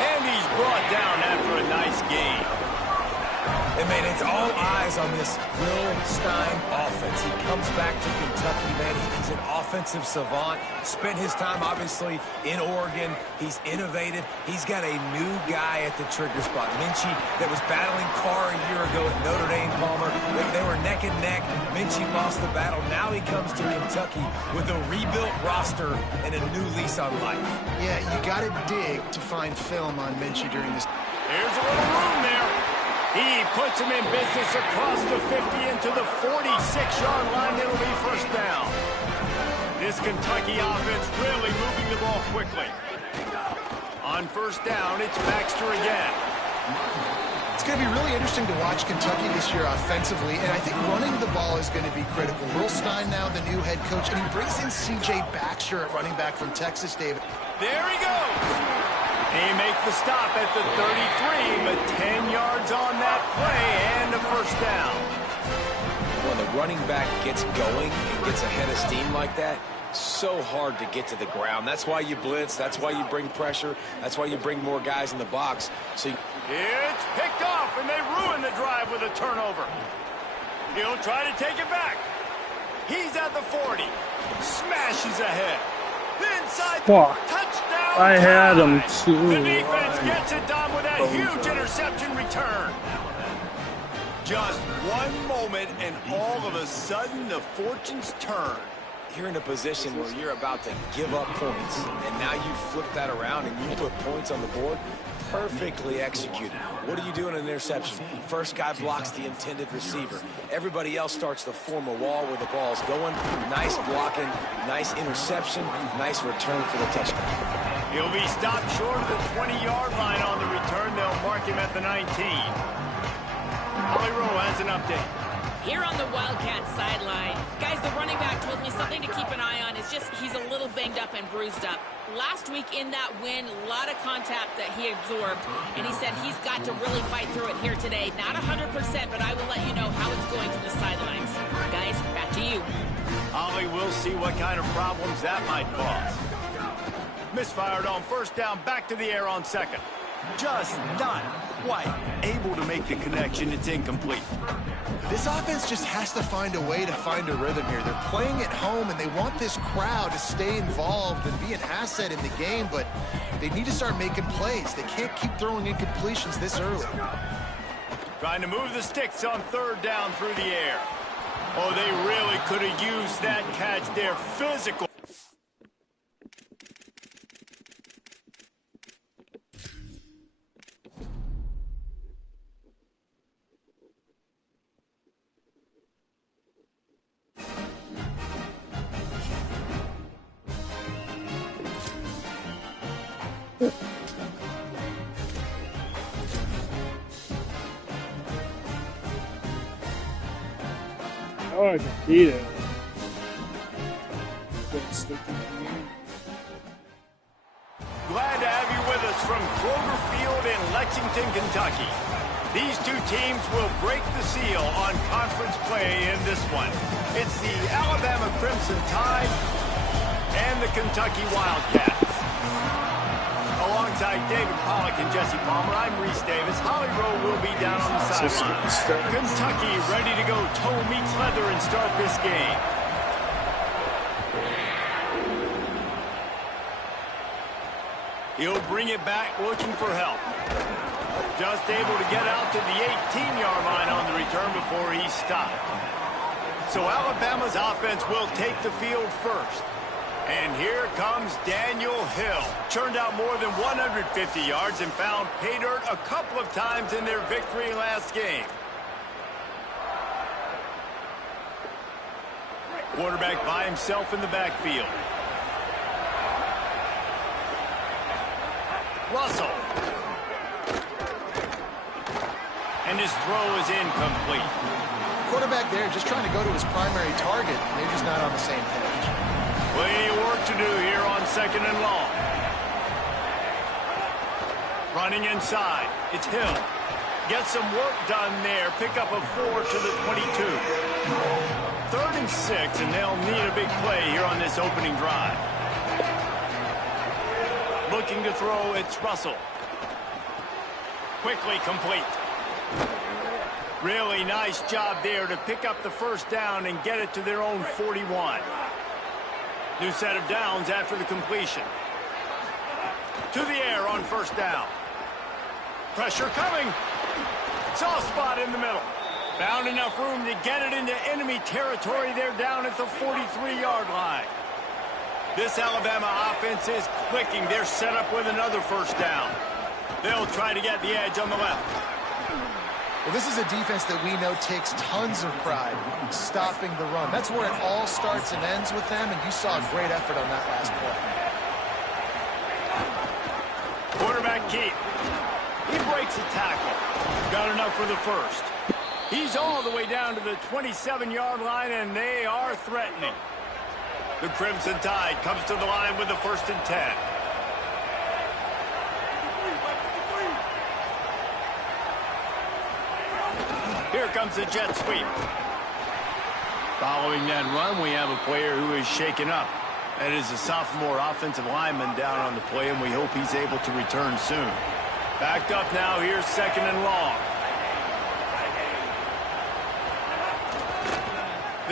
And he's brought down after a nice gain. And, man, it's all eyes on this Will Stein offense. He comes back to Kentucky, man. He's an offensive savant. Spent his time, obviously, in Oregon. He's innovated. He's got a new guy at the trigger spot. Minchie, that was battling Carr a year ago at Notre Dame, Palmer. They were neck and neck. Minchie lost the battle. Now he comes to Kentucky with a rebuilt roster and a new lease on life. Yeah, you got to dig to find film on Minchie during this. There's a little room there. He puts him in business across the 50 into the 46-yard line. It'll be 1st down. This Kentucky offense really moving the ball quickly. On 1st down, it's Baxter again. It's going to be really interesting to watch Kentucky this year offensively, and I think running the ball is going to be critical. Will Stein now the new head coach, and he brings in C.J. Baxter at running back from Texas, David. There he goes. They make the stop at the 33, but 10 yards on that play and a 1st down. When the running back gets going and gets ahead of steam like that, so hard to get to the ground. That's why you blitz. That's why you bring pressure. That's why you bring more guys in the box. So it's picked off, and they ruin the drive with a turnover. He'll try to take it back. He's at the 40. Smashes ahead. Inside the touchdown. I had him too. The defense gets it done with that huge interception return. Just one moment, and all of a sudden, the fortunes turn. You're in a position where you're about to give up points, and now you flip that around and you put points on the board. Perfectly executed. What do you do in an interception? First guy blocks the intended receiver. Everybody else starts to form a wall where the ball's going. Nice blocking, nice interception, nice return for the touchdown. He'll be stopped short of the 20-yard line on the return. They'll mark him at the 19. Holly Rowe has an update. Here on the Wildcats sideline, guys, the running back told me something to keep an eye on is just he's a little banged up and bruised up. Last week in that win, a lot of contact that he absorbed, and he said he's got to really fight through it here today. Not 100%, but I will let you know how it's going from the sidelines. Guys, back to you. Holly, we'll see what kind of problems that might cause. Misfired on first down, back to the air on second. Just not quite able to make the connection. It's incomplete. This offense just has to find a way to find a rhythm here. They're playing at home, and they want this crowd to stay involved and be an asset in the game, but they need to start making plays. They can't keep throwing incompletions this early. Trying to move the sticks on third down through the air. Oh, they really could have used that catch there. Physical. Oh, I can beat it. Glad to have you with us from Kroger Field in Lexington, Kentucky. These two teams will break the seal on conference play in this one. It's the Alabama Crimson Tide and the Kentucky Wildcats. Alongside David Pollack and Jesse Palmer, I'm Reese Davis. Holly Rowe will be down on the sideline. Kentucky ready to go toe meets leather and start this game. He'll bring it back looking for help. Just able to get out to the 18-yard line on the return before he's stopped. So Alabama's offense will take the field first. And here comes Daniel Hill. Churned out more than 150 yards and found pay dirt a couple of times in their victory last game. Quarterback by himself in the backfield. Russell. And his throw is incomplete. Quarterback there just trying to go to his primary target. They're just not on the same page. Plenty of work to do here on second and long. Running inside. It's Hill. Get some work done there. Pick up a 4 to the 22. 3rd and 6, and they'll need a big play here on this opening drive. Looking to throw, it's Russell. Quickly complete. Really nice job there to pick up the first down and get it to their own 41. New set of downs after the completion. To the air on first down. Pressure coming. Soft spot in the middle. Found enough room to get it into enemy territory. They're down at the 43-yard line. This Alabama offense is clicking. They're set up with another first down. They'll try to get the edge on the left. Well, this is a defense that we know takes tons of pride stopping the run. That's where it all starts and ends with them, and you saw a great effort on that last play. Quarterback keep. He breaks a tackle. Got enough for the first. He's all the way down to the 27-yard line, and they are threatening. The Crimson Tide comes to the line with the 1st and 10. Here comes the jet sweep. Following that run, we have a player who is shaken up. That is a sophomore offensive lineman down on the play, and we hope he's able to return soon. Backed up now, here's 2nd and long.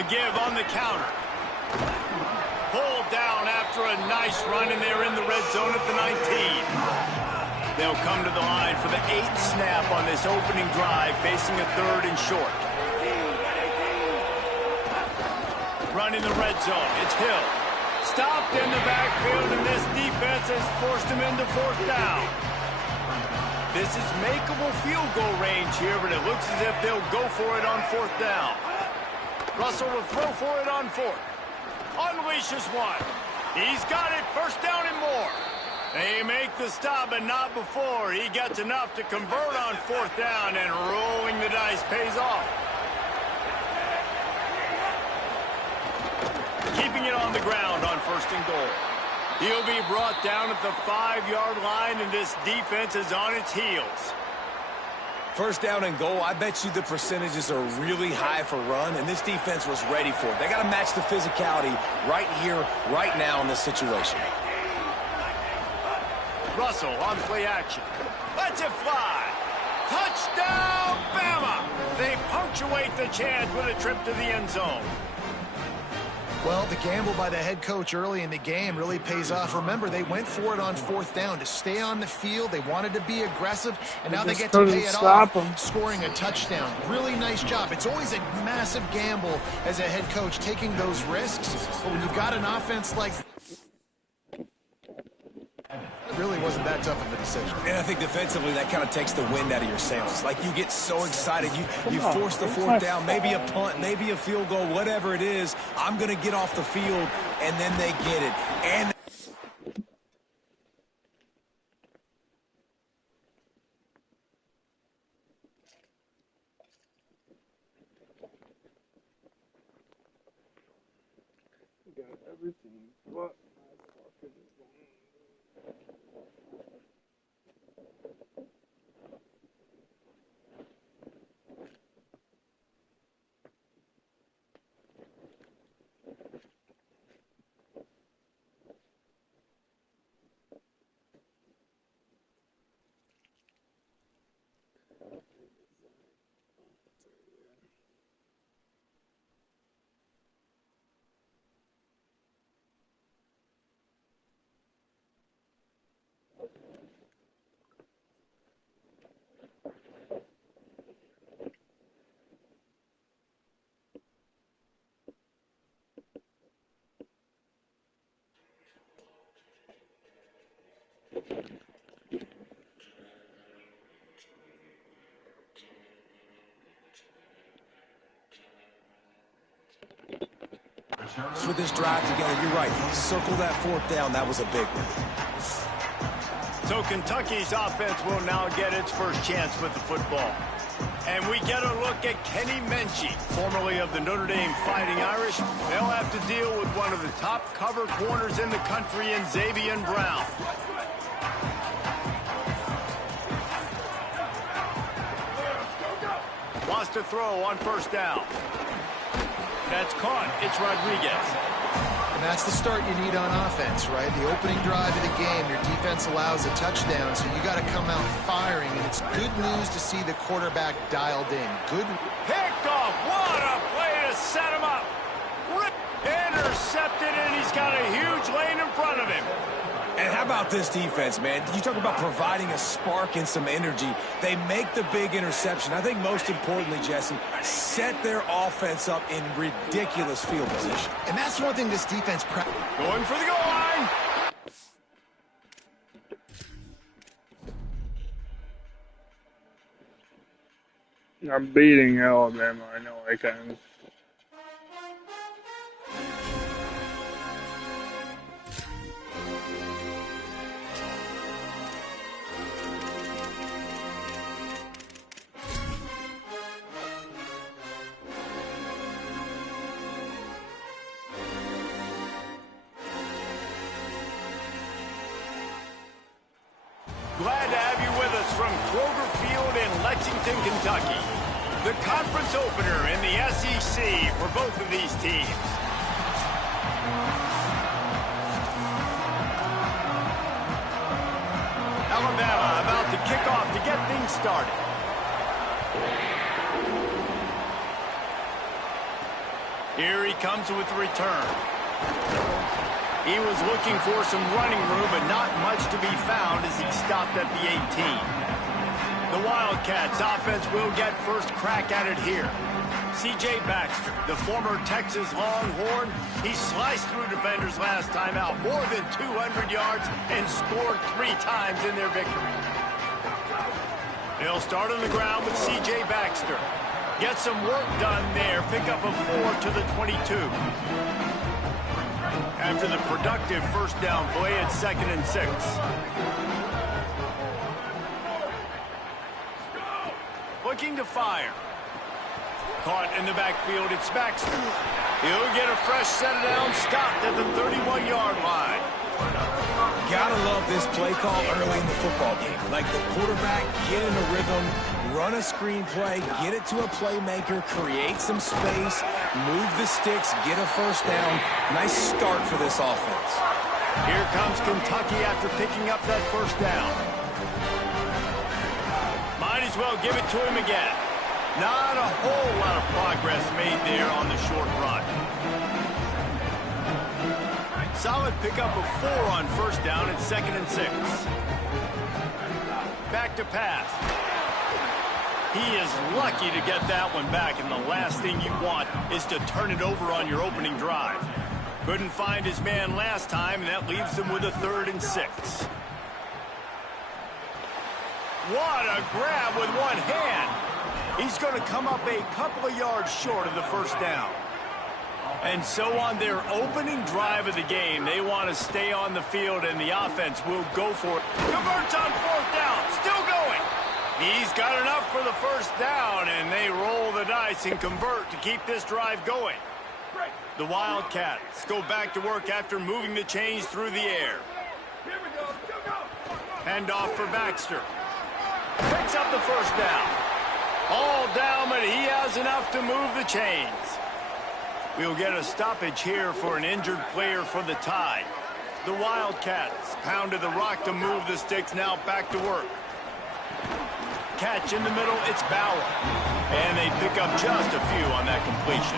The give on the counter. Pulled down after a nice run, and they're in the red zone at the 19. They'll come to the line for the 8th snap on this opening drive, facing a 3rd and short. Run in the red zone. It's Hill. Stopped in the backfield, and this defense has forced him into 4th down. This is makeable field goal range here, but it looks as if they'll go for it on 4th down. Russell will throw for it on 4th. Unleashes one. He's got it. 1st down and more. They make the stop, but not before. He gets enough to convert on 4th down, and rolling the dice pays off. Keeping it on the ground on 1st and goal. He'll be brought down at the 5-yard line, and this defense is on its heels. 1st down and goal, I bet you the percentages are really high for run, and this defense was ready for it. They got to match the physicality right here, right now in this situation. Russell on play action. Lets it fly. Touchdown, Bama! They punctuate the chance with a trip to the end zone. Well, the gamble by the head coach early in the game really pays off. Remember, they went for it on 4th down to stay on the field. They wanted to be aggressive, and now they get to pay it off, scoring a touchdown. Really nice job. It's always a massive gamble as a head coach taking those risks, but when you've got an offense like it really wasn't that tough of a decision. And I think defensively, that kind of takes the wind out of your sails. Like, you get so excited. You force the 4th down, maybe a punt, maybe a field goal, whatever it is. I'm going to get off the field, and then they get it. And got everything. What? with this drive together, you're right. Circle that 4th down. That was a big one. So Kentucky's offense will now get its first chance with the football. And we get a look at Kenny Menchie, formerly of the Notre Dame Fighting Irish. They'll have to deal with one of the top cover corners in the country in Xavier Brown. Lost to throw on 1st down. That's caught. It's Rodriguez. And that's the start you need on offense, right? The opening drive of the game, your defense allows a touchdown, so you got to come out firing. And it's good news to see the quarterback dialed in. Good. Picked off. What a play to set him up. Intercepted, and he's got a huge lane in front of him. And how about this defense, man? You talk about providing a spark and some energy. They make the big interception. I think most importantly, Jesse, set their offense up in ridiculous field position. And that's one thing this defense... Going for the goal line. I'm beating Alabama. I know I can. Glad to have you with us from Kroger Field in Lexington, Kentucky. The conference opener in the SEC for both of these teams. Alabama about to kick off to get things started. Here he comes with the return. He was looking for some running room, but not much to be found as he stopped at the 18. The Wildcats offense will get first crack at it here. C.J. Baxter, the former Texas Longhorn, he sliced through defenders last time out, more than 200 yards, and scored 3 times in their victory. They'll start on the ground with C.J. Baxter. Get some work done there. Pick up a 4 to the 22. after the productive first down play at 2nd and 6. Looking to fire. Caught in the backfield, it's Baxter. He'll get a fresh set of downs, stopped at the 31-yard line. Gotta love this play call early in the football game. Like the quarterback, get in a rhythm, run a screen play, get it to a playmaker, create some space, move the sticks, get a first down. Nice start for this offense. Here comes Kentucky after picking up that first down. Might as well give it to him again. Not a whole lot of progress made there on the short run. Solid pickup of 4 on first down at 2nd and 6. Back to pass. He is lucky to get that one back, and the last thing you want is to turn it over on your opening drive. Couldn't find his man last time, and that leaves him with a 3rd and 6. What a grab with one hand. He's going to come up a couple of yards short of the first down. And so on their opening drive of the game, they want to stay on the field, and the offense will go for it. Converts on 4th down, still going. He's got enough for the first down, and they roll the dice and convert to keep this drive going. The Wildcats go back to work after moving the chains through the air. Hand off for Baxter. Picks up the first down. All down, but he has enough to move the chains. We'll get a stoppage here for an injured player for the Tide. The Wildcats pounded the rock to move the sticks, now back to work. Catch in the middle, it's Bauer. And they pick up just a few on that completion.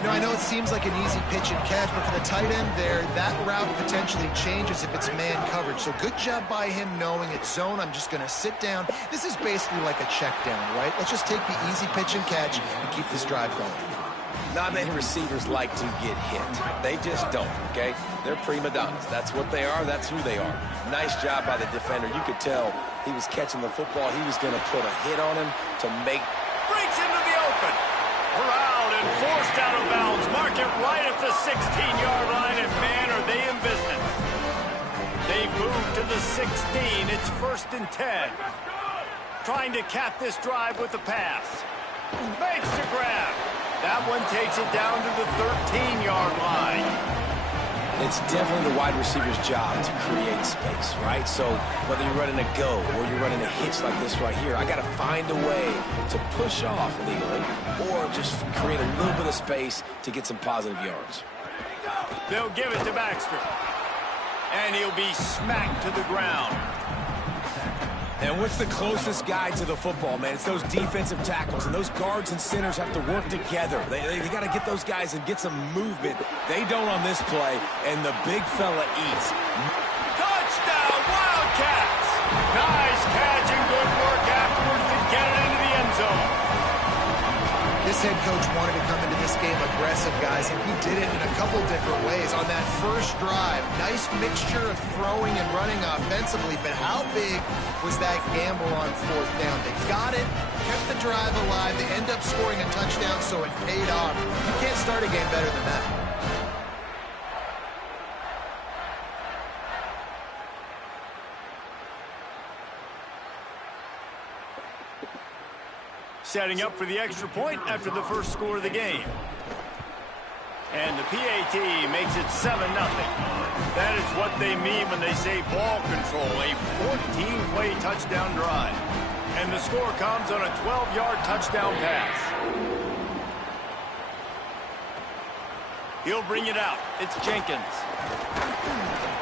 You know, I know it seems like an easy pitch and catch, but for the tight end there, that route potentially changes if it's man coverage. So good job by him knowing it's zone. I'm just going to sit down. This is basically like a check down, right? Let's just take the easy pitch and catch and keep this drive going. Not many receivers like to get hit. They just don't, okay? They're prima donnas. That's what they are. That's who they are. Nice job by the defender. You could tell he was catching the football. He was going to put a hit on him to make. Breaks into the open. Corralled and forced out of bounds. Mark it right at the 16-yard line, and man, are they in business. They move to the 16. It's 1st and 10. Trying to cap this drive with the pass. Makes the grab. That one takes it down to the 13-yard line. It's definitely the wide receiver's job to create space, right? So whether you're running a go or you're running a hitch like this right here, I got to find a way to push off legally or just create a little bit of space to get some positive yards. They'll give it to Baxter. And he'll be smacked to the ground. And what's the closest guy to the football, man? It's those defensive tackles, and those guards and centers have to work together. They got to get those guys and get some movement. They don't on this play, and the big fella eats. Touchdown, Wildcats! Nice catch and good work afterwards to get it into the end zone. This head coach wanted to come into this game aggressive, guys, and he did it in a couple different ways. On that first drive, nice mixture of throwing and running offensively, but how big was that gamble on 4th down? They got it, kept the drive alive, they end up scoring a touchdown, so it paid off. You can't start a game better than that. Setting up for the extra point after the first score of the game. And the PAT makes it 7-0. That is what they mean when they say ball control, a 14-play touchdown drive. And the score comes on a 12-yard touchdown pass. He'll bring it out. It's Jenkins.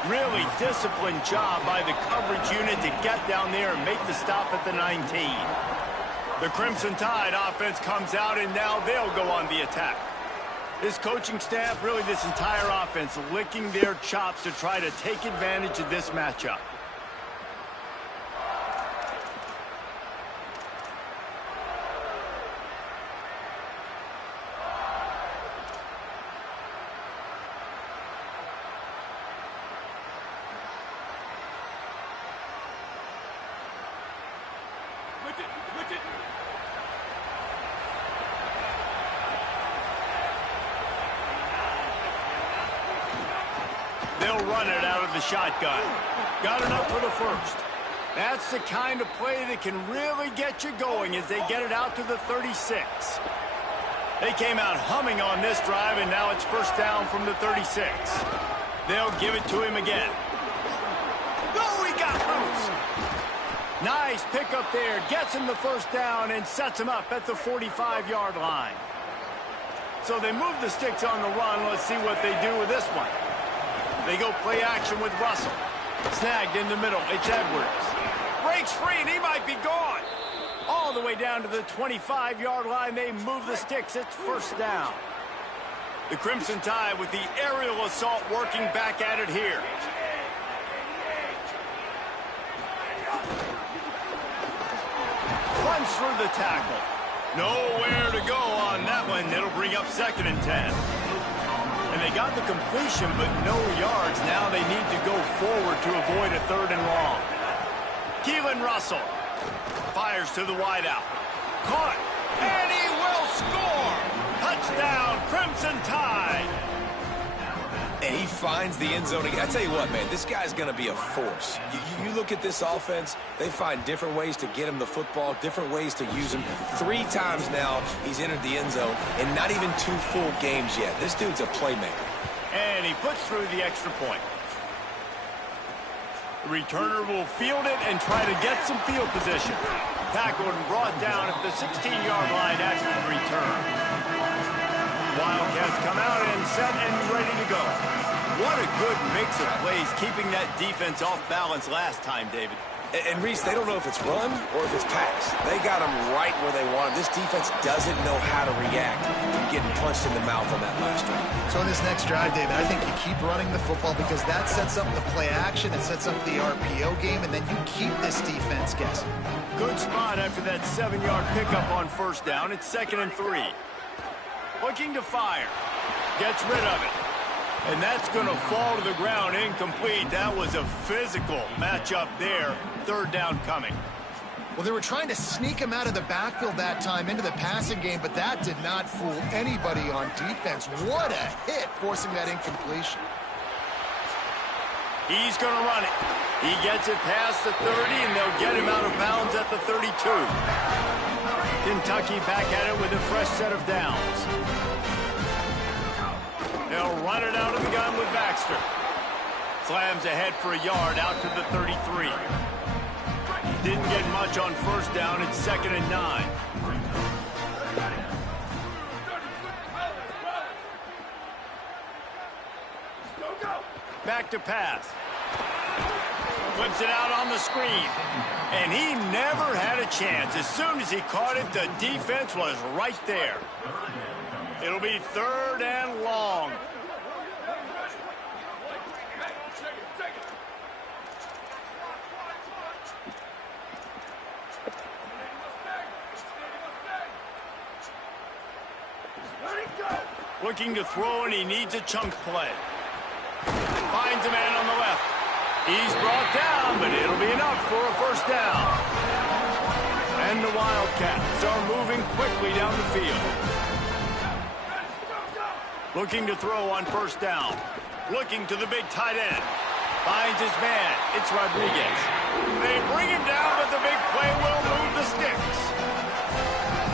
Really disciplined job by the coverage unit to get down there and make the stop at the 19. The Crimson Tide offense comes out, and now they'll go on the attack. This coaching staff, really this entire offense, licking their chops to try to take advantage of this matchup. They'll run it out of the shotgun. Got enough for the first. That's the kind of play that can really get you going as they get it out to the 36. They came out humming on this drive, and now it's first down from the 36. They'll give it to him again. Oh, he got loose. Nice pickup there. Gets him the first down and sets him up at the 45-yard line. So they move the sticks on the run. Let's see what they do with this one. They go play action with Russell. Snagged in the middle. It's Edwards. Breaks free, and he might be gone. All the way down to the 25-yard line. They move the sticks. It's first down. The Crimson Tide with the aerial assault working back at it here. Runs through the tackle. Nowhere to go on that one. It'll bring up 2nd and 10. And they got the completion, but no yards. Now they need to go forward to avoid a 3rd and long. Keelan Russell fires to the wideout. Caught, and he will score! Touchdown, Crimson Tide! And he finds the end zone again. I tell you what, man, this guy's going to be a force. You look at this offense, they find different ways to get him the football, different ways to use him. 3 times now he's entered the end zone, and not even 2 full games yet. This dude's a playmaker. And he puts through the extra point. The returner will field it and try to get some field position. Tackled and brought down at the 16-yard line after the return. Wildcats come out and set and ready to go. What a good mix of plays, keeping that defense off balance last time, David. And Reese, they don't know if it's run or if it's pass. They got them right where they want them. This defense doesn't know how to react from getting punched in the mouth on that last drive. So in this next drive, David, I think you keep running the football because that sets up the play action, it sets up the RPO game, and then you keep this defense guessing. Good spot after that 7-yard pickup on first down. It's 2nd and 3. Looking to fire. Gets rid of it. And that's going to fall to the ground incomplete. That was a physical matchup there. 3rd down coming. Well, they were trying to sneak him out of the backfield that time into the passing game, but that did not fool anybody on defense. What a hit, forcing that incompletion. He's going to run it. He gets it past the 30, and they'll get him out of bounds at the 32. Kentucky back at it with a fresh set of downs. They'll run it out of the gun with Baxter. Slams ahead for a yard out to the 33. Didn't get much on first down. It's 2nd and 9. Back to pass. Flips it out on the screen. And he never had a chance. As soon as he caught it, the defense was right there. It'll be 3rd and long. Looking to throw, and he needs a chunk play. Finds a man on the left. He's brought down, but it'll be enough for a first down. And the Wildcats are moving quickly down the field. Looking to throw on first down. Looking to the big tight end. Finds his man. It's Rodriguez. They bring him down, but the big play will move the sticks.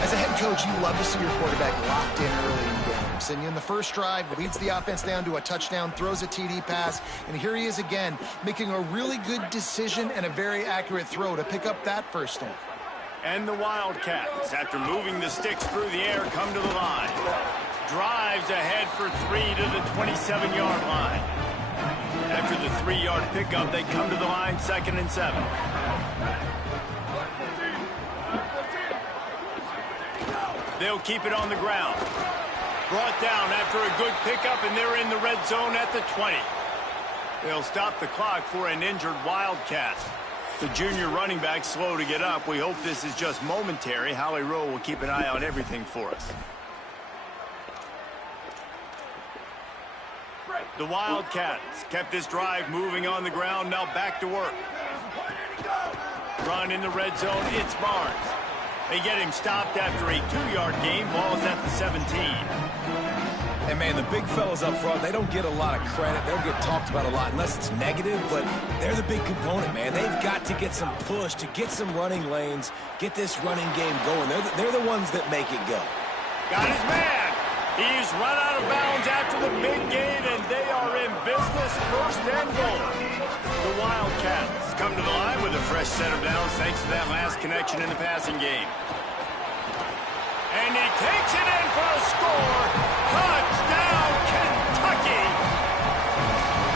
As a head coach, you love to see your quarterback locked in early in games. And in the first drive, leads the offense down to a touchdown, throws a TD pass, and here he is again, making a really good decision and a very accurate throw to pick up that first down. And the Wildcats, after moving the sticks through the air, come to the line. Drives ahead for 3 to the 27-yard line. After the 3-yard pickup, they come to the line, 2nd and 7. They'll keep it on the ground. Brought down after a good pickup, and they're in the red zone at the 20. They'll stop the clock for an injured Wildcat. The junior running back slow to get up. We hope this is just momentary. Howie Rowe will keep an eye on everything for us. The Wildcats kept this drive moving on the ground. Now back to work. Run in the red zone. It's Barnes. They get him stopped after a 2-yard gain. Ball's at the 17. And, man, the big fellas up front, they don't get a lot of credit. They don't get talked about a lot unless it's negative, but they're the big component, man. They've got to get some push, to get some running lanes, get this running game going. They're the ones that make it go. Got his man. He's run out of bounds after the big gain, and they are in business, first and goal. The Wildcats come to the line with a fresh set of downs thanks to that last connection in the passing game. And he takes it in for a score. Touchdown, Kentucky!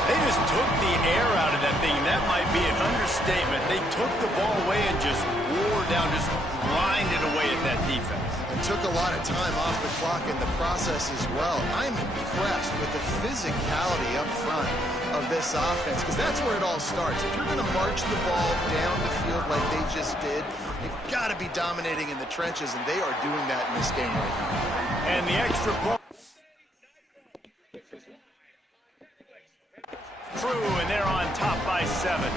They just took the air out of that thing. That might be an understatement. They took the ball away and just wore down, just grinded away at that defense. It took a lot of time off the clock in the process as well. I'm impressed with the physicality up front of this offense, because that's where it all starts. If you're going to march the ball down the field like they just did, you've got to be dominating in the trenches, and they are doing that in this game right now. And the extra point. True, and they're on top by 7.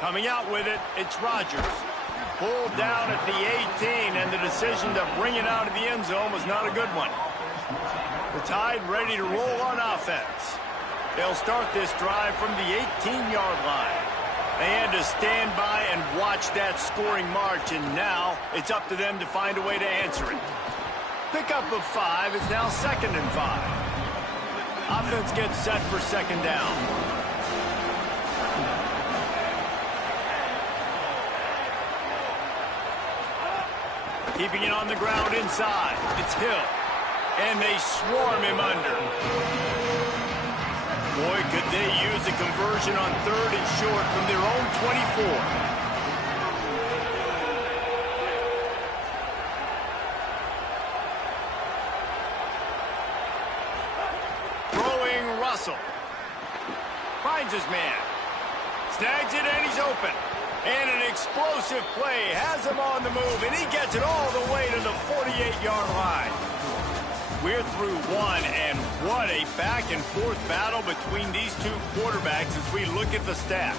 Coming out with it, it's Rodgers. Pulled down at the 18, and the decision to bring it out of the end zone was not a good one. The Tide ready to roll on offense. They'll start this drive from the 18-yard line. They had to stand by and watch that scoring march, and now it's up to them to find a way to answer it. Pickup of 5 is now 2nd and 5. Offense gets set for 2nd down. Keeping it on the ground inside. It's Hill. And they swarm him under. Boy, could they use a conversion on 3rd and short from their own 24. Throwing Russell. Finds his man. Snags it and he's open. And an explosive play has him on the move, and he gets it all the way to the 48-yard line. We're through one, and what a back-and-forth battle between these two quarterbacks as we look at the stats.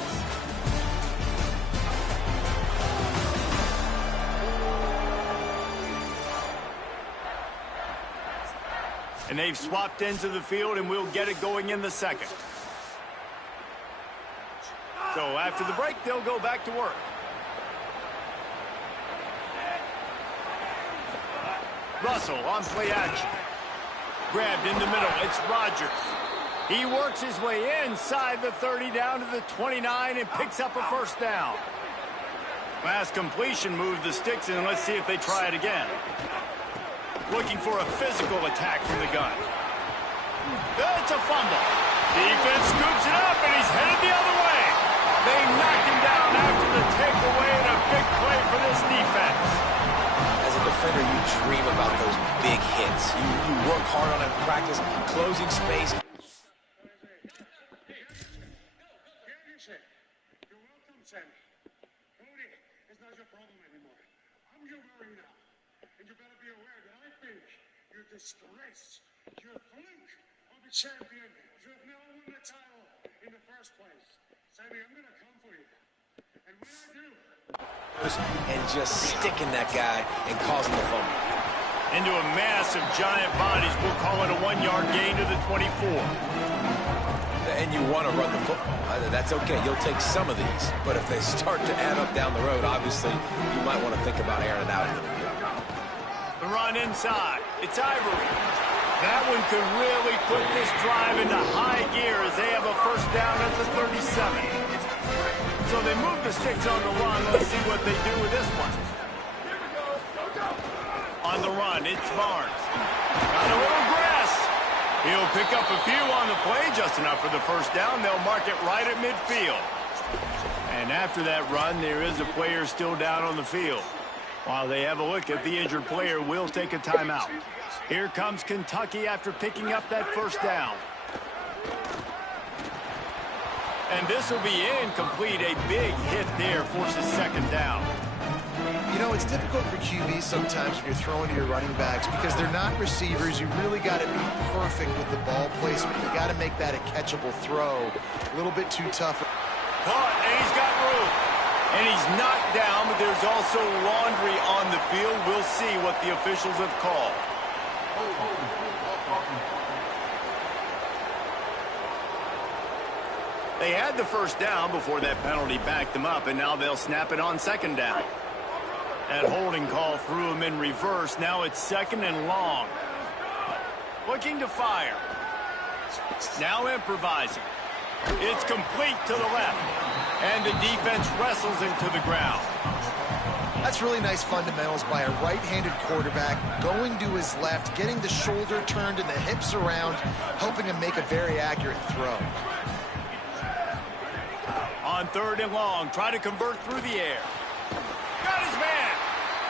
And they've swapped into the field, and we'll get it going in the 2nd. So after the break, they'll go back to work. Russell on play action. Grabbed in the middle. It's Rodgers. He works his way inside the 30 down to the 29 and picks up a 1st down. Last completion moved the sticks in. Let's see if they try it again. Looking for a physical attack from the gun. It's a fumble. Defense scoops it up, and he's headed the other way. They knocked him down after the takeaway, and a big play for this defense. As a defender, you dream about those big hits. You work hard on it in practice, closing space. You're welcome, Sammy. Cody is not your problem anymore. I'm your worry now. And you better be aware that I think you're a disgrace. You're a fluke of a champion. You have never won the title in the first place. Sammy, I'm going to come for you. And when I do... And just sticking that guy and causing the fumble. Into a mass of giant bodies. We'll call it a 1-yard gain to the 24. And you want to run the football. That's okay. You'll take some of these. But if they start to add up down the road, obviously, you might want to think about airing it out a little bit. The run inside. It's Ivory. That one could really put this drive into high gear as they have a 1st down at the 37. So they move the sticks on the run. Let's see what they do with this one. On the run, it's Barnes. Got a little grass. He'll pick up a few on the play, just enough for the 1st down. They'll mark it right at midfield. And after that run, there is a player still down on the field. While they have a look at the injured player, we'll take a timeout. Here comes Kentucky after picking up that 1st down. And this will be incomplete. A big hit there forces 2nd down. You know, it's difficult for QBs sometimes when you're throwing to your running backs because they're not receivers. You really got to be perfect with the ball placement. You got to make that a catchable throw. A little bit too tough. Caught, and he's got room. And he's knocked down, but there's also laundry on the field. We'll see what the officials have called. They had the first down before that penalty backed them up, and now they'll snap it on second down. That holding call threw him in reverse. Now it's second and long. Looking to fire. Now improvising. It's complete to the left. And the defense wrestles him to the ground. That's really nice fundamentals by a right-handed quarterback, going to his left, getting the shoulder turned and the hips around, helping him make a very accurate throw. On third and long, try to convert through the air. Got his man.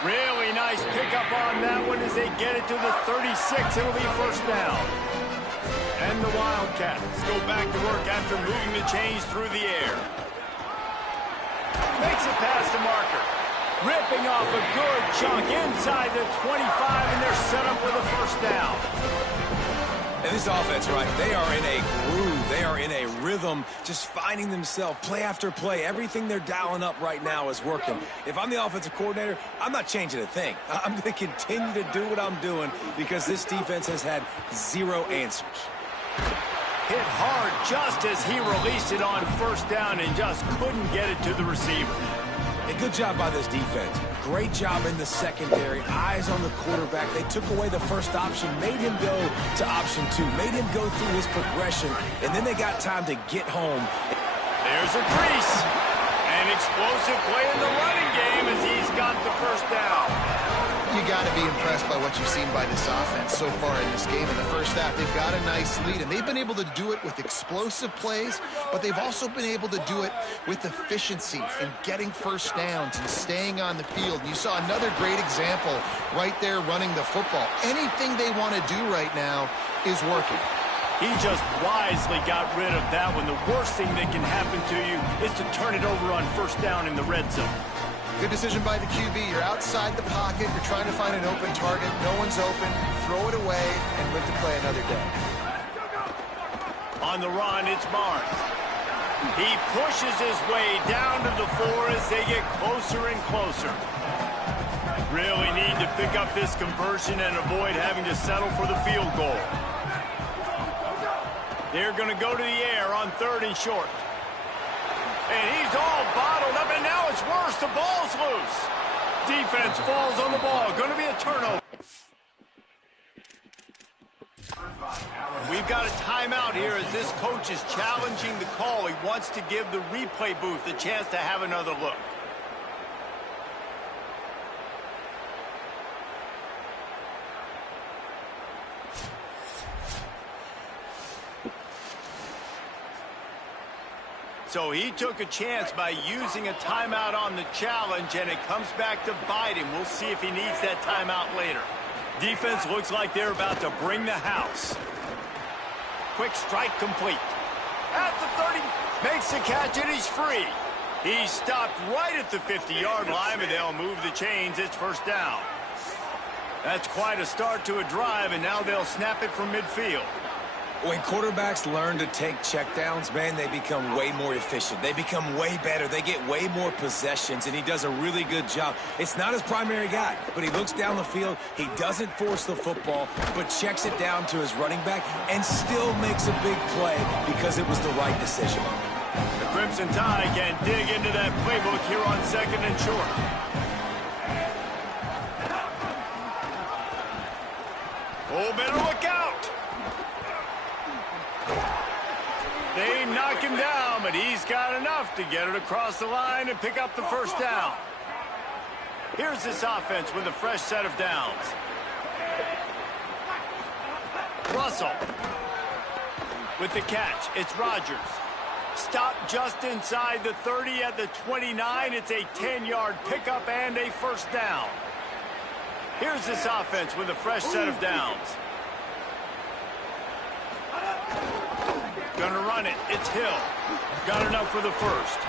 Really nice pickup on that one as they get it to the 36. It'll be first down. And the Wildcats go back to work after moving the chains through the air. Makes it past the marker. Ripping off a good chunk inside the 25, and they're set up with a first down. And this offense, right, they are in a groove. They are in a rhythm, just finding themselves play after play. Everything they're dialing up right now is working. If I'm the offensive coordinator, I'm not changing a thing. I'm going to continue to do what I'm doing because this defense has had zero answers. Hit hard just as he released it on first down and just couldn't get it to the receiver. A good job by this defense. Great job in the secondary. Eyes on the quarterback. They took away the first option, made him go to option 2, made him go through his progression, and then they got time to get home. There's a crease. An explosive play in the running game as he's got the first down. You got to be impressed by what you've seen by this offense so far in this game. In the first half, they've got a nice lead, and they've been able to do it with explosive plays, but they've also been able to do it with efficiency and getting first downs and staying on the field. You saw another great example right there running the football. Anything they want to do right now is working. He just wisely got rid of that one. The worst thing that can happen to you is to turn it over on first down in the red zone. Good decision by the QB. You're outside the pocket. You're trying to find an open target. No one's open. Throw it away and live to play another day. On the run, it's Barnes. He pushes his way down to the 4 as they get closer and closer. Really need to pick up this conversion and avoid having to settle for the field goal. They're going to go to the air on third and short. And he's all bottled up, and now it's worse. The ball's loose. Defense falls on the ball. Going to be a turnover. We've got a timeout here as this coach is challenging the call. He wants to give the replay booth a chance to have another look. So he took a chance by using a timeout on the challenge, and it comes back to bite him. We'll see if he needs that timeout later. Defense looks like they're about to bring the house. Quick strike complete. At the 30, makes the catch, and he's free. He's stopped right at the 50-yard line, and they'll move the chains. It's first down. That's quite a start to a drive, and now they'll snap it from midfield. When quarterbacks learn to take checkdowns, man, they become way more efficient. They become way better. They get way more possessions, and he does a really good job. It's not his primary guy, but he looks down the field. He doesn't force the football, but checks it down to his running back and still makes a big play because it was the right decision. The Crimson Tide can dig into that playbook here on second and short. Oh, better look out. They knock him down, but he's got enough to get it across the line and pick up the first down. Here's this offense with a fresh set of downs. Russell with the catch. It's Rodgers. Stopped just inside the 30 at the 29. It's a 10-yard pickup and a first down. Here's this offense with a fresh set of downs. Gonna run it. It's Hill. Got enough for the first.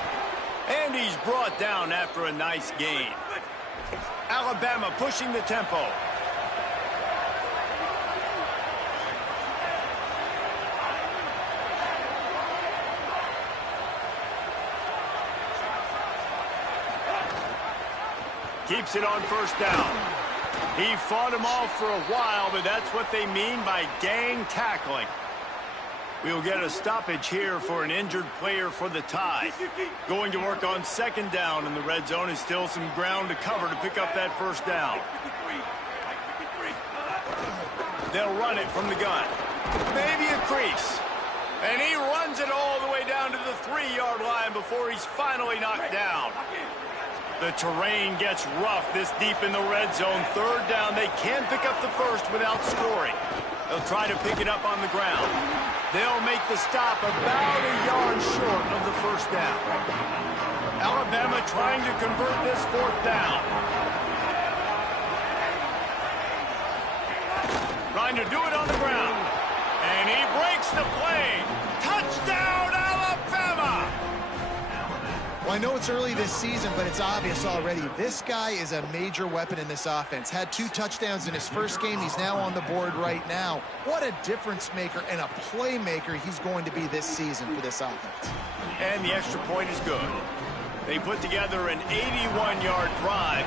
And he's brought down after a nice gain. Alabama pushing the tempo. Keeps it on first down. He fought him off for a while, but that's what they mean by gang tackling. We'll get a stoppage here for an injured player for the tie. Going to work on second down, and the red zone is still some ground to cover to pick up that first down. They'll run it from the gun. Maybe a crease. And he runs it all the way down to the 3-yard line before he's finally knocked down. The terrain gets rough this deep in the red zone. Third down, they can't pick up the first without scoring. They'll try to pick it up on the ground. They'll make the stop about a yard short of the first down. Alabama trying to convert this fourth down. Trying to do it on the ground. And he breaks the play. Touchdown, Alabama! Well, I know it's early this season, but it's obvious already. This guy is a major weapon in this offense. Had 2 touchdowns in his first game. He's now on the board right now. What a difference maker and a playmaker he's going to be this season for this offense. And the extra point is good. They put together an 81-yard drive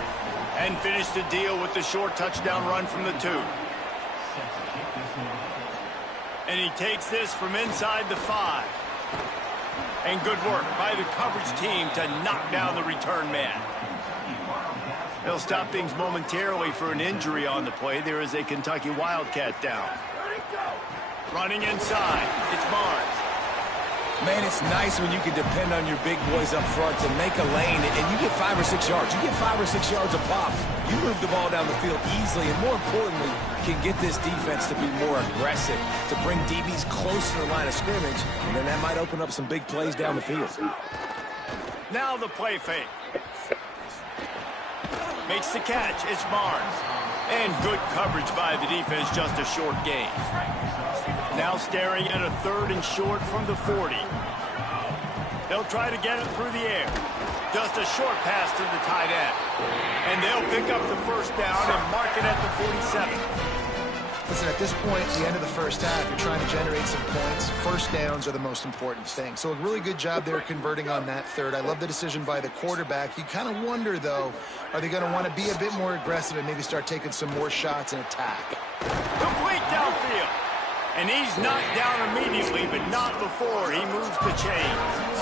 and finished the deal with the short touchdown run from the 2. And he takes this from inside the 5. And good work by the coverage team to knock down the return man. They'll stop things momentarily for an injury on the play. There is a Kentucky Wildcat down. Running inside, it's Barnes. Man, it's nice when you can depend on your big boys up front to make a lane, and you get 5 or 6 yards. You get 5 or 6 yards a pop. You move the ball down the field easily, and more importantly, can get this defense to be more aggressive, to bring DBs close to the line of scrimmage, and then that might open up some big plays down the field. Now the play fake. Makes the catch. It's Barnes. And good coverage by the defense, just a short gain. Now staring at a 3rd and short from the 40. They'll try to get it through the air. Just a short pass to the tight end. And they'll pick up the first down and mark it at the 47. Listen, at this point, at the end of the first half, you're trying to generate some points. First downs are the most important thing. So a really good job there converting on that 3rd. I love the decision by the quarterback. You kind of wonder, though, are they going to want to be a bit more aggressive and maybe start taking some more shots and attack? Complete downfield. And he's knocked down immediately, but not before he moves the chains.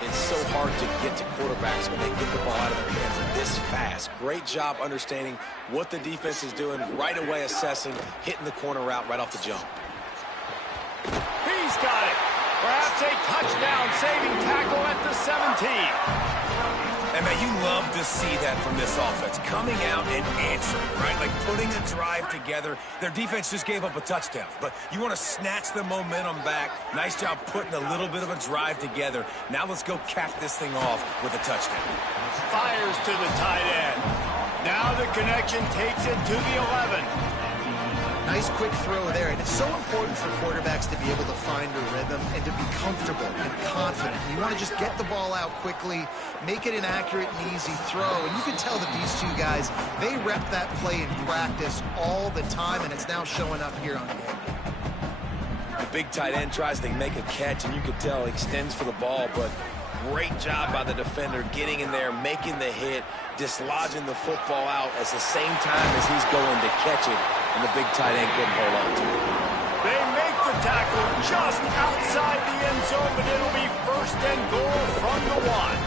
It's so hard to get to quarterbacks when they get the ball out of their hands this fast. Great job understanding what the defense is doing, right away assessing, hitting the corner route right off the jump. He's got it. Perhaps a touchdown-saving tackle at the 17. And, man, you love to see that from this offense. Coming out and answering, right? Like putting a drive together. Their defense just gave up a touchdown. But you want to snatch the momentum back. Nice job putting a little bit of a drive together. Now let's go cap this thing off with a touchdown. Fires to the tight end. Now the connection takes it to the 11. Nice quick throw there, and it's so important for quarterbacks to be able to find a rhythm and to be comfortable and confident. You want to just get the ball out quickly, make it an accurate and easy throw, and you can tell that these 2 guys, they rep that play in practice all the time, and it's now showing up here on game. The big tight end tries to make a catch, and you can tell he extends for the ball, but great job by the defender getting in there, making the hit, dislodging the football out at the same time as he's going to catch it, and the big tight end couldn't hold on to it. They make the tackle just outside the end zone, but it'll be 1st and goal from the 1.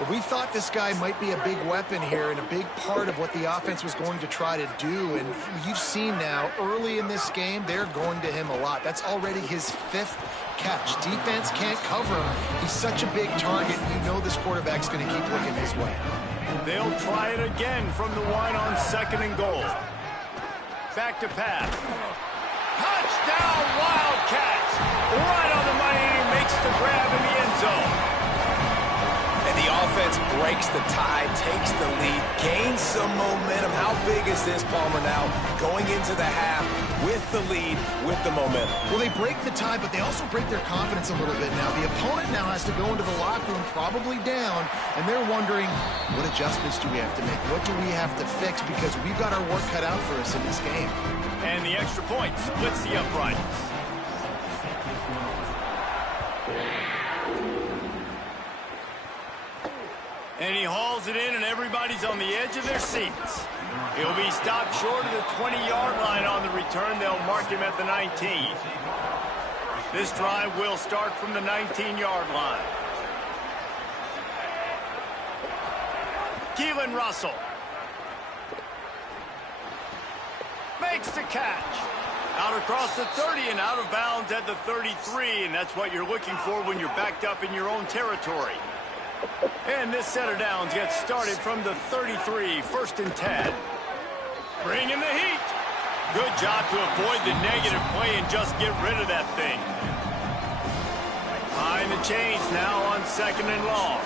But we thought this guy might be a big weapon here and a big part of what the offense was going to try to do. And you've seen now, early in this game, they're going to him a lot. That's already his 5th catch. Defense can't cover him. He's such a big target. You know this quarterback's going to keep looking his way. They'll try it again from the 1 on 2nd and goal. Back to pass. Touchdown, Wildcats! Right on the money, and he makes the grab in the end zone. And the offense breaks the tie, takes the lead, gains some momentum. How big is this, Palmer, now? Going into the half, with the lead, with the momentum. Well, they break the tie, but they also break their confidence a little bit now. The opponent now has to go into the locker room probably down, and they're wondering, what adjustments do we have to make? What do we have to fix? Because we've got our work cut out for us in this game. And the extra point splits the uprights. And he hauls it in, and everybody's on the edge of their seats. He'll be stopped short of the 20-yard line on the return. They'll mark him at the 19. This drive will start from the 19-yard line. Keelan Russell makes the catch. Out across the 30 and out of bounds at the 33, and that's what you're looking for when you're backed up in your own territory. And this set of downs gets started from the 33, 1st and 10. Bringing the heat. Good job to avoid the negative play and just get rid of that thing. Behind the chains now on 2nd and long.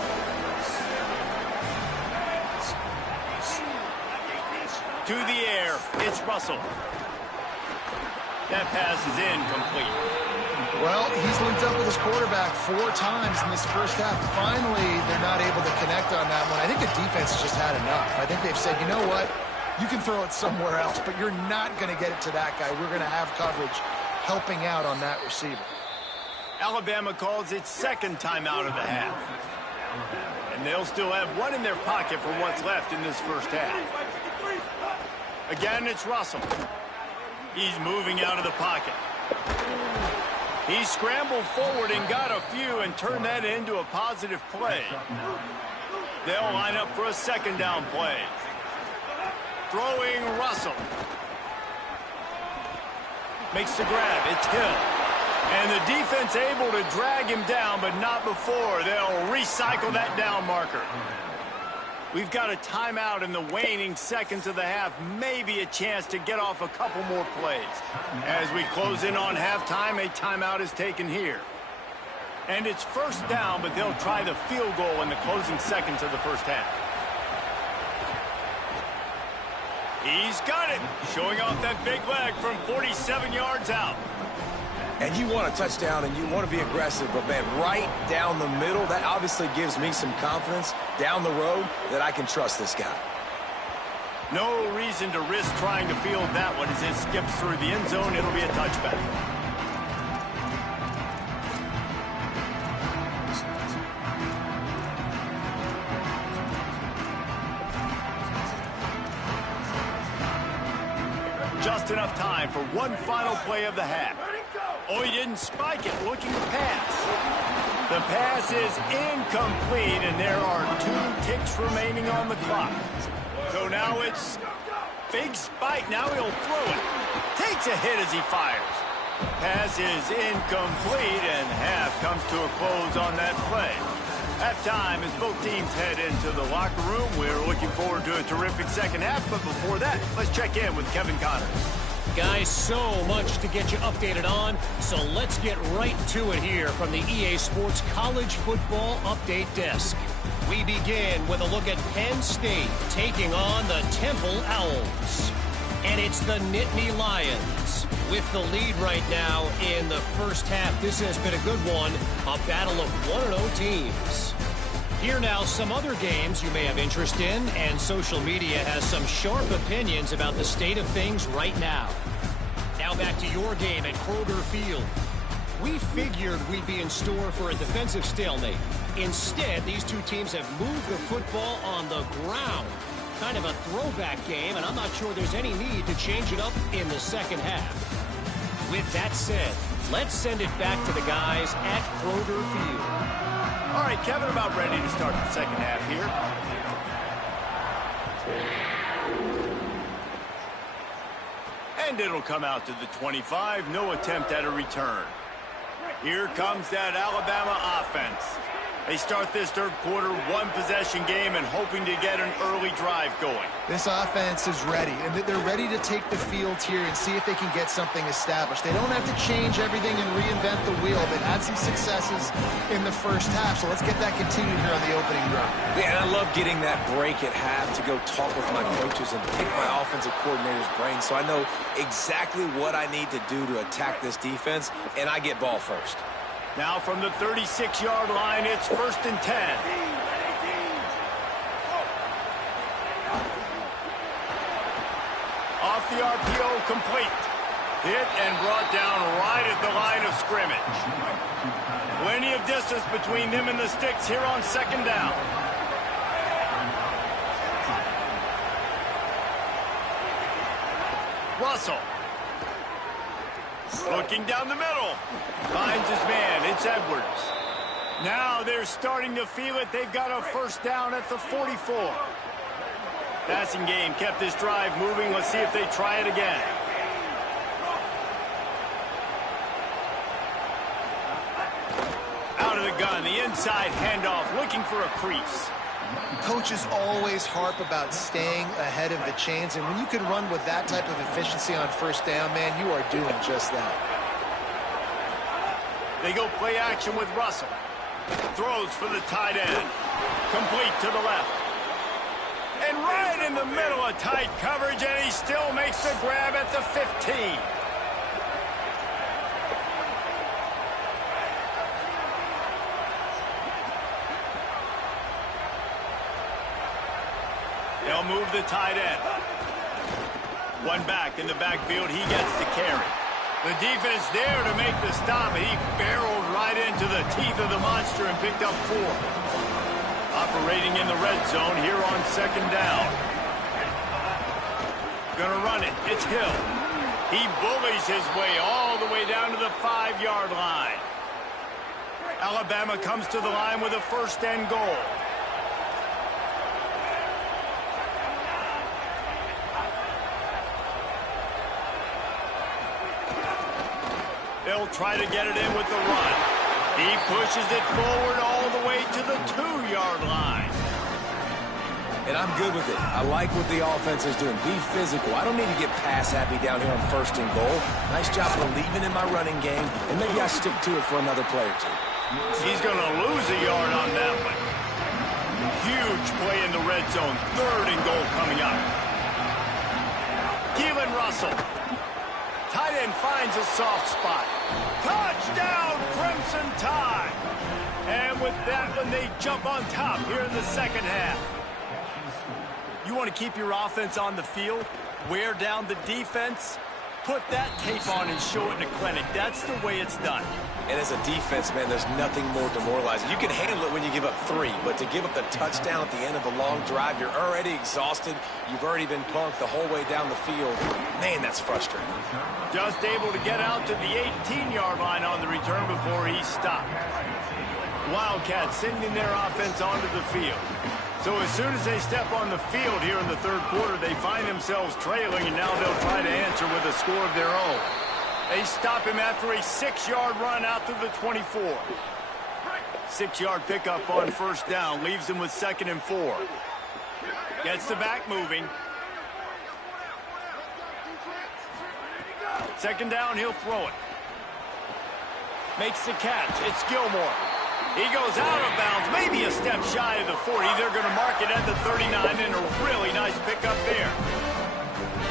To the air, it's Russell. That pass is incomplete. Well, he's linked up with his quarterback 4 times in this first half. Finally, they're not able to connect on that one. I think the defense has just had enough. I think they've said, you know what? You can throw it somewhere else, but you're not going to get it to that guy. We're going to have coverage helping out on that receiver. Alabama calls its 2nd timeout of the half. And they'll still have one in their pocket for what's left in this first half. Again, it's Russell. He's moving out of the pocket. He scrambled forward and got a few and turned that into a positive play. They'll line up for a 2nd down play. Throwing Russell. Makes the grab. It's Hill. And the defense able to drag him down, but not before. They'll recycle that down marker. We've got a timeout in the waning seconds of the half. Maybe a chance to get off a couple more plays. As we close in on halftime, a timeout is taken here. And it's 1st down, but they'll try the field goal in the closing seconds of the first half. He's got it. Showing off that big leg from 47 yards out. And you want a touchdown and you want to be aggressive, but man, right down the middle, that obviously gives me some confidence down the road that I can trust this guy. No reason to risk trying to field that one as it skips through the end zone. It'll be a touchback. Just enough time for one final play of the half. Oh, he didn't spike it, looking to pass. The pass is incomplete, and there are 2 ticks remaining on the clock. So now it's big spike. Now he'll throw it. Takes a hit as he fires. Pass is incomplete, and half comes to a close on that play. Halftime as both teams head into the locker room. We're looking forward to a terrific second half, but before that, let's check in with Kevin Connors. Guys, so much to get you updated on, so let's get right to it here from the EA Sports College Football Update Desk. We begin with a look at Penn State taking on the Temple Owls. And it's the Nittany Lions with the lead right now in the first half. This has been a good one, a battle of 1-0 teams. Here now some other games you may have interest in, and social media has some sharp opinions about the state of things right now. Now back to your game at Kroger Field. We figured we'd be in store for a defensive stalemate. Instead, these two teams have moved the football on the ground. Kind of a throwback game, and I'm not sure there's any need to change it up in the second half. With that said, let's send it back to the guys at Kroger Field. All right, Kevin, about ready to start the second half here. And it'll come out to the 25. No attempt at a return. Here comes that Alabama offense. They start this third quarter one-possession game and hoping to get an early drive going. This offense is ready, and they're ready to take the field here and see if they can get something established. They don't have to change everything and reinvent the wheel. They've had some successes in the first half, so let's get that continued here on the opening drive. Yeah, and I love getting that break at half to go talk with my coaches and pick my offensive coordinator's brain so I know exactly what I need to do to attack this defense, and I get ball first. Now from the 36-yard line, it's 1st and 10. Off the RPO, complete. Hit and brought down right at the line of scrimmage. Plenty of distance between them and the sticks here on 2nd down. Russell. Looking down the middle. Finds his man. It's Edwards. Now they're starting to feel it. They've got a 1st down at the 44. Passing game kept this drive moving. Let's see if they try it again. Out of the gun. The inside handoff. Looking for a crease. Coaches always harp about staying ahead of the chains, and when you can run with that type of efficiency on 1st down, man, you are doing just that. They go play action with Russell. Throws for the tight end. Complete to the left. And right in the middle of tight coverage, and he still makes the grab at the 15. They'll move the tight end. One back in the backfield. He gets the carry. The defense there to make the stop. He barreled right into the teeth of the monster and picked up 4. Operating in the red zone here on 2nd down. Gonna run it. It's Hill. He bullies his way all the way down to the 5-yard line. Alabama comes to the line with a 1st and goal. They'll try to get it in with the run. He pushes it forward all the way to the 2-yard line. And I'm good with it. I like what the offense is doing. Be physical. I don't need to get pass happy down here on 1st and goal. Nice job believing in my running game, and maybe I stick to it for another play or 2. He's going to lose a yard on that one. Huge play in the red zone. 3rd and goal coming up. Keelan Russell. Tight end finds a soft spot. Touchdown, Crimson Tide. And with that one, they jump on top here in the 2nd half. You want to keep your offense on the field, wear down the defense, put that tape on and show it in a clinic. That's the way it's done. And as a defense, man, there's nothing more demoralizing. You can handle it when you give up 3, but to give up the touchdown at the end of a long drive, you're already exhausted. You've already been punked the whole way down the field. Man, that's frustrating. Just able to get out to the 18-yard line on the return before he stopped. Wildcats sending their offense onto the field. So as soon as they step on the field here in the 3rd quarter, they find themselves trailing, and now they'll try to answer with a score of their own. They stop him after a 6-yard run out to the 24. 6-yard pickup on 1st down, leaves him with 2nd and 4. Gets the back moving. 2nd down, he'll throw it. Makes the catch. It's Gilmore. He goes out of bounds, maybe a step shy of the 40. They're going to mark it at the 39, and a really nice pickup there.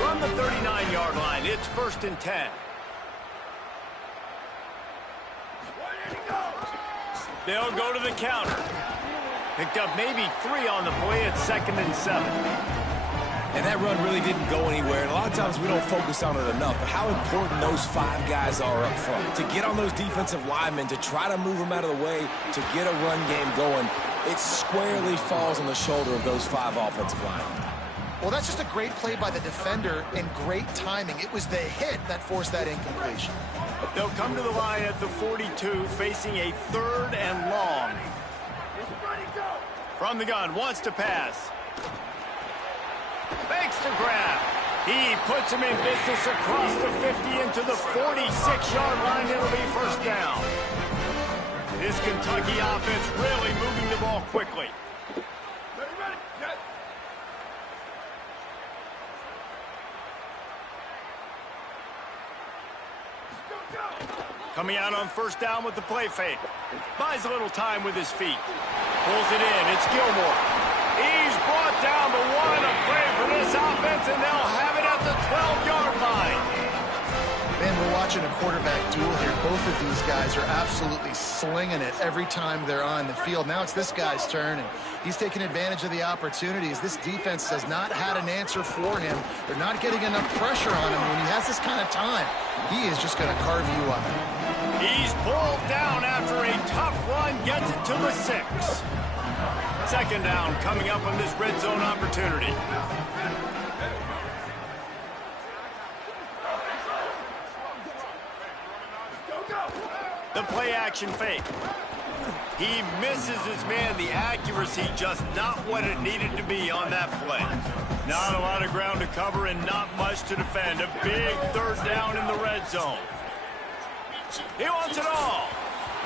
From the 39-yard line, it's 1st and 10. They'll go to the counter. Picked up maybe 3 on the play at 2nd and 7. And that run really didn't go anywhere. And a lot of times we don't focus on it enough. But how important those 5 guys are up front. To get on those defensive linemen, to try to move them out of the way, to get a run game going, it squarely falls on the shoulder of those 5 offensive linemen. Well, that's just a great play by the defender and great timing. It was the hit that forced that incompletion. They'll come to the line at the 42, facing a 3rd and long. From the gun, wants to pass. Makes the grab. He puts him in business across the 50 into the 46-yard line. It'll be 1st down. This This Kentucky offense really moving the ball quickly. Coming out on first down with the play fake. Buys a little time with his feet. Pulls it in. It's Gilmore. He's brought down the one. A play for this offense, and they'll have it at the 12-yard line. Man, we're watching a quarterback duel here. Both of these guys are absolutely slinging it every time they're on the field. Now it's this guy's turn, and he's taking advantage of the opportunities. This defense has not had an answer for him. They're not getting enough pressure on him. When he has this kind of time, he is just going to carve you up. He's pulled down after a tough run, gets it to the 6. Second down coming up on this red zone opportunity. The play action fake. He misses his man. The accuracy just not what it needed to be on that play. Not a lot of ground to cover and not much to defend. A big third down in the red zone. He wants it all.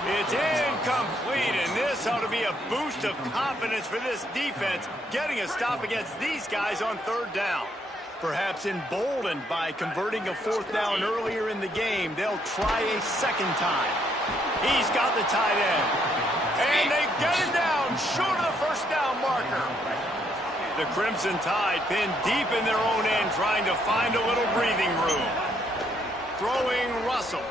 It's incomplete, and this ought to be a boost of confidence for this defense, getting a stop against these guys on third down. Perhaps emboldened by converting a fourth down earlier in the game, they'll try a second time. He's got the tight end. And they get it down short of the first down marker. The Crimson Tide pinned deep in their own end, trying to find a little breathing room. Throwing Russell.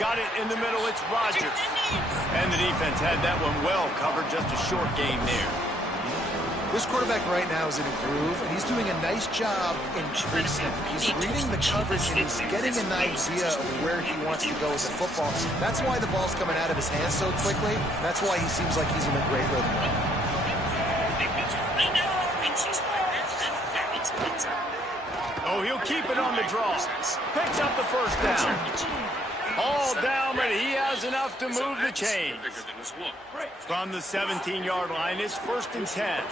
Got it in the middle, it's Rodgers. And the defense had that one well covered, just a short game there. This quarterback right now is in a groove, and he's doing a nice job increasing. He's reading the coverage, and he's getting an idea of where he wants to go with the football. That's why the ball's coming out of his hands so quickly. That's why he seems like he's in a great rhythm. Oh, he'll keep it on the draw. Picks up the first down. All down, but he has enough to move the chains. From the 17-yard line, it's 1st and 10.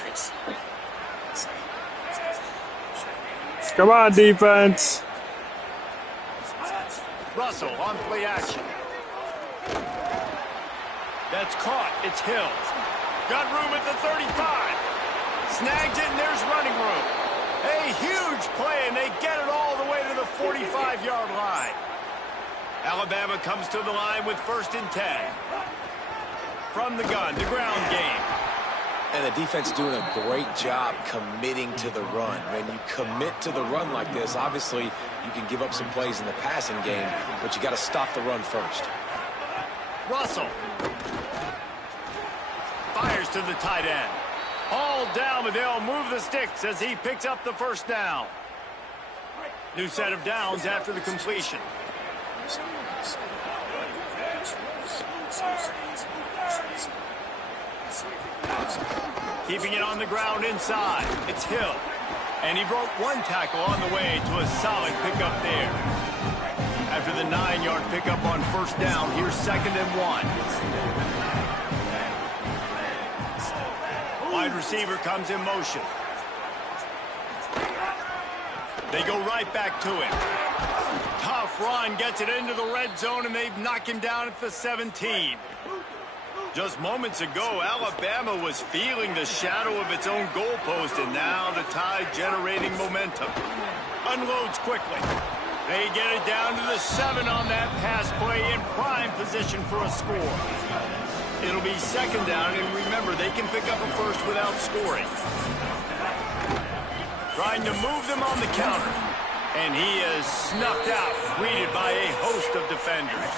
Come on, defense. Russell on play action. That's caught. It's Hill. Got room at the 35. Snags it, and there's running room. A huge play, and they get it all the way to the 45-yard line. Alabama comes to the line with 1st and 10. From the gun, the ground game. And the defense doing a great job committing to the run. When you commit to the run like this, obviously you can give up some plays in the passing game, but you got to stop the run first. Russell. Fires to the tight end. All down, but they'll move the sticks as he picks up the first down. New set of downs after the completion. Keeping it on the ground inside. It's Hill. And he broke one tackle on the way to a solid pickup there. After the 9-yard pickup on first down, here's 2nd and 1. Wide receiver comes in motion. They go right back to him. Tough run, gets it into the red zone, and they knock him down at the 17. Just moments ago, Alabama was feeling the shadow of its own goalpost, and now the Tide generating momentum. Unloads quickly. They get it down to the 7 on that pass play, in prime position for a score. It'll be 2nd down, and remember, they can pick up a first without scoring. Trying to move them on the counter. And he is snuffed out, greeted by a host of defenders.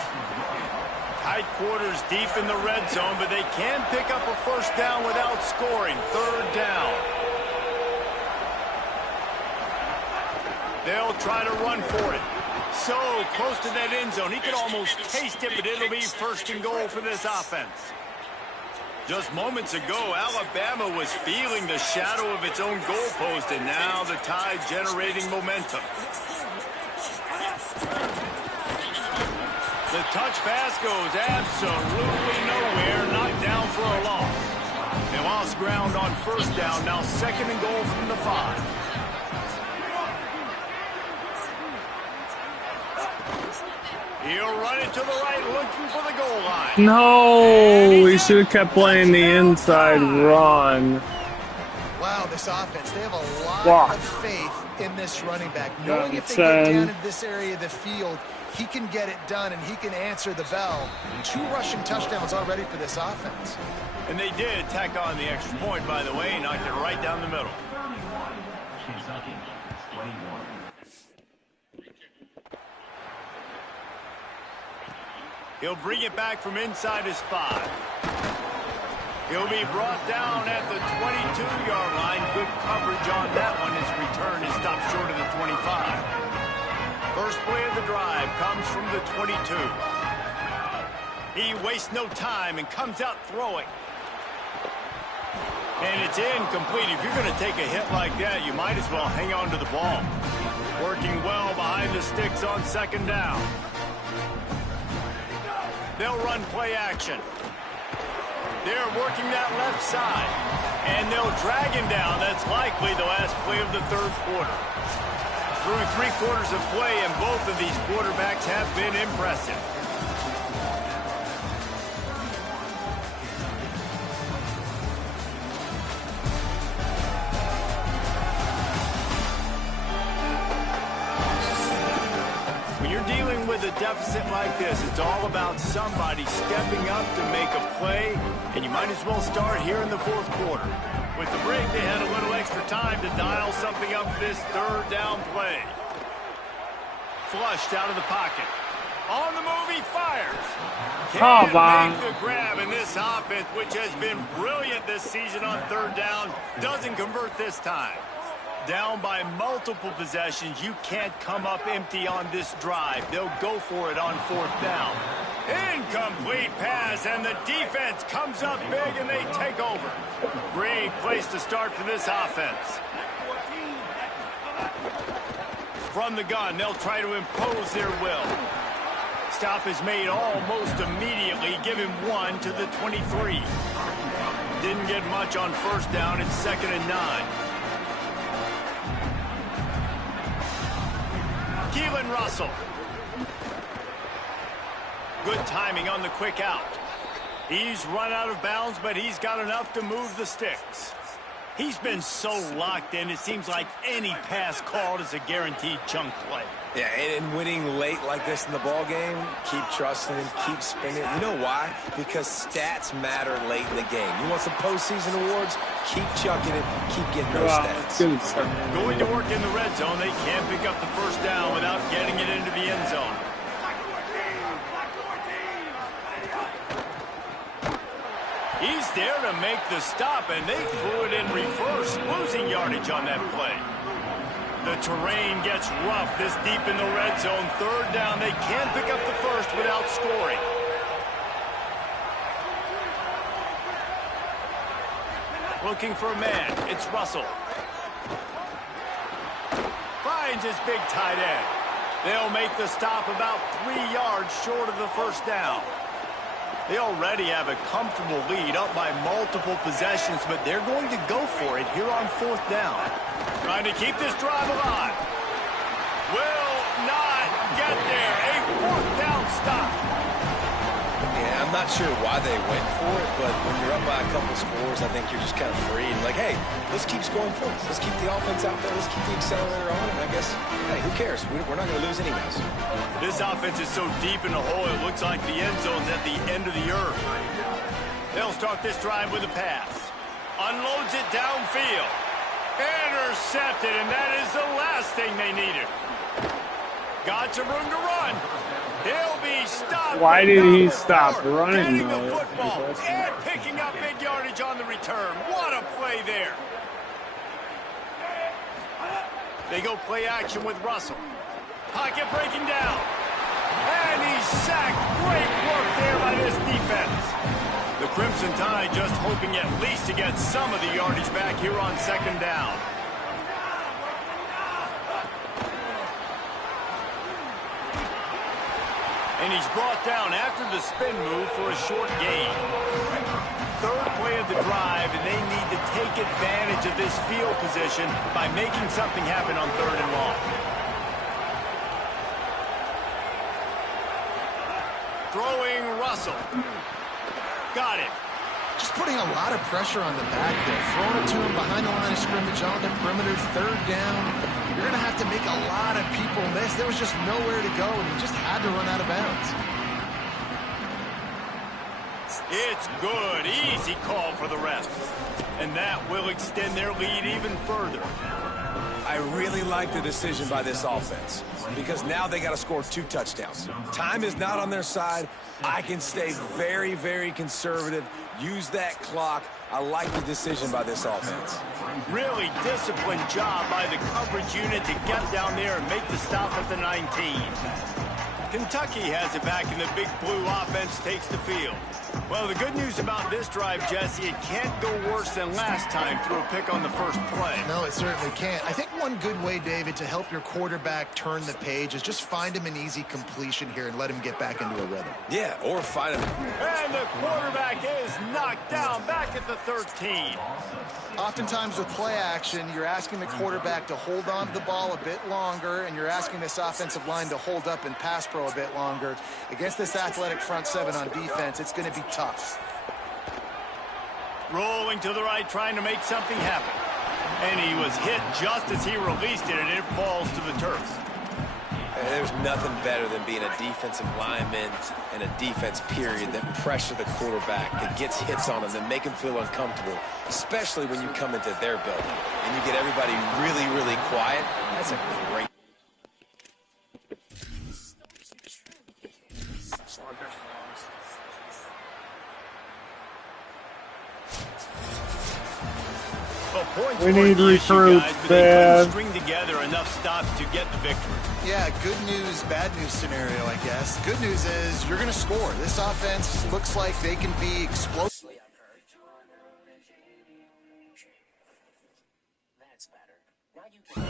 Tight quarters deep in the red zone, but they can pick up a first down without scoring. 3rd down. They'll try to run for it. So close to that end zone. He could almost taste it, but it'll be 1st and goal for this offense. Just moments ago, Alabama was feeling the shadow of its own goalpost, and now the Tide generating momentum. The touch pass goes absolutely nowhere, knocked down for a loss. They lost ground on first down, now 2nd and goal from the 5. He'll run it to the right, looking for the goal line. No, he should have kept playing the inside run. Wow, this offense, they have a lot of faith in this running back. Knowing if they get down in this area of the field, he can get it done and he can answer the bell. 2 rushing touchdowns already for this offense. And they did tack on the extra point, by the way, knocked it right down the middle. He'll bring it back from inside his 5. He'll be brought down at the 22-yard line. Good coverage on that one. His return is stopped short of the 25. First play of the drive comes from the 22. He wastes no time and comes out throwing. And it's incomplete. If you're going to take a hit like that, you might as well hang on to the ball. Working well behind the sticks on second down. They'll run play action. They're working that left side. And they'll drag him down. That's likely the last play of the third quarter. Through 3 quarters of play, and both of these quarterbacks have been impressive. When you're dealing with a deficit like this, it's all about somebody stepping up to make a play, and you might as well start here in the fourth quarter. With the break, they had a little extra time to dial something up for this third down play. Flushed out of the pocket. On the move, he fires. Can't make the grab, and this offense, which has been brilliant this season on third down, doesn't convert this time. Down by multiple possessions, you can't come up empty on this drive. They'll go for it on fourth down. Incomplete pass, and the defense comes up big, and they take over. Great place to start for this offense. From the gun, they'll try to impose their will. Stop is made almost immediately. Give him 1 to the 23. Didn't get much on first down. It's 2nd and 9. Keelan Russell. Good timing on the quick out. He's run out of bounds, but he's got enough to move the sticks. He's been so locked in, it seems like any pass called is a guaranteed chunk play. Yeah, and winning late like this in the ball game, keep trusting him, keep spinning. You know why? Because stats matter late in the game. You want some postseason awards? Keep chucking it, keep getting those stats. Going to work in the red zone, they can't pick up the first down without getting it into the end zone. He's there to make the stop, and they threw it in reverse, losing yardage on that play. The terrain gets rough this deep in the red zone. Third down, they can't pick up the first without scoring. Looking for a man, it's Russell. Finds his big tight end. They'll make the stop about 3 yards short of the first down. They already have a comfortable lead, up by multiple possessions, but they're going to go for it here on fourth down. Trying to keep this drive alive. Will not get there. A fourth down stop. Yeah, I'm not sure why they went for it, but when you're up by a couple scores, I think you're just kind of free and like, hey, let's keep scoring points. Let's keep the offense out there. Let's keep the accelerator on, and I guess, hey, who cares? We're not going to lose anyways. This offense is so deep in the hole, it looks like the end zone's at the end of the earth. They'll start this drive with a pass. Unloads it downfield. Intercepted, and that is the last thing they needed. Got some room to run. He'll be stopped. Why did he stop running? Getting the football and picking up big yardage on the return. What a play there. They go play action with Russell. Pocket breaking down. And he's sacked. Great work there by this defense. The Crimson Tide just hoping at least to get some of the yardage back here on second down. And he's brought down after the spin move for a short gain. Third play of the drive, and they need to take advantage of this field position by making something happen on 3rd and long. throwing Russell. Got it. Just putting a lot of pressure on the back there. Throwing it to him behind the line of scrimmage on the perimeter, third down. You're going to have to make a lot of people miss. There was just nowhere to go, and he just had to run out of bounds. It's good. Easy call for the refs. And that will extend their lead even further. I really like the decision by this offense because now they got to score 2 touchdowns. Time is not on their side. I can stay very, very conservative, use that clock. I like the decision by this offense. Really disciplined job by the coverage unit to get down there and make the stop at the 19. Kentucky has it back, and the big blue offense takes the field. Well, the good news about this drive, Jesse, it can't go worse than last time through a pick on the first play. No, it certainly can't. I think one good way, David, to help your quarterback turn the page is just find him an easy completion here and let him get back into a rhythm. Yeah, or find him. And the quarterback is knocked down back at the 13. Oftentimes with play action, you're asking the quarterback to hold on to the ball a bit longer, and you're asking this offensive line to hold up and pass pro a bit longer. Against this athletic front seven on defense, it's going to be tough. Rolling to the right, trying to make something happen. And he was hit just as he released it, and it falls to the turf. There's nothing better than being a defensive lineman and a defense period that pressure the quarterback, that gets hits on him, that make him feel uncomfortable, especially when you come into their building and you get everybody really, really quiet. That's a great. We need recruits, bad. String together enough stops to get the victory. Yeah, good news, bad news scenario, I guess. Good news is you're going to score. This offense looks like they can be explosive. That's better. Now you can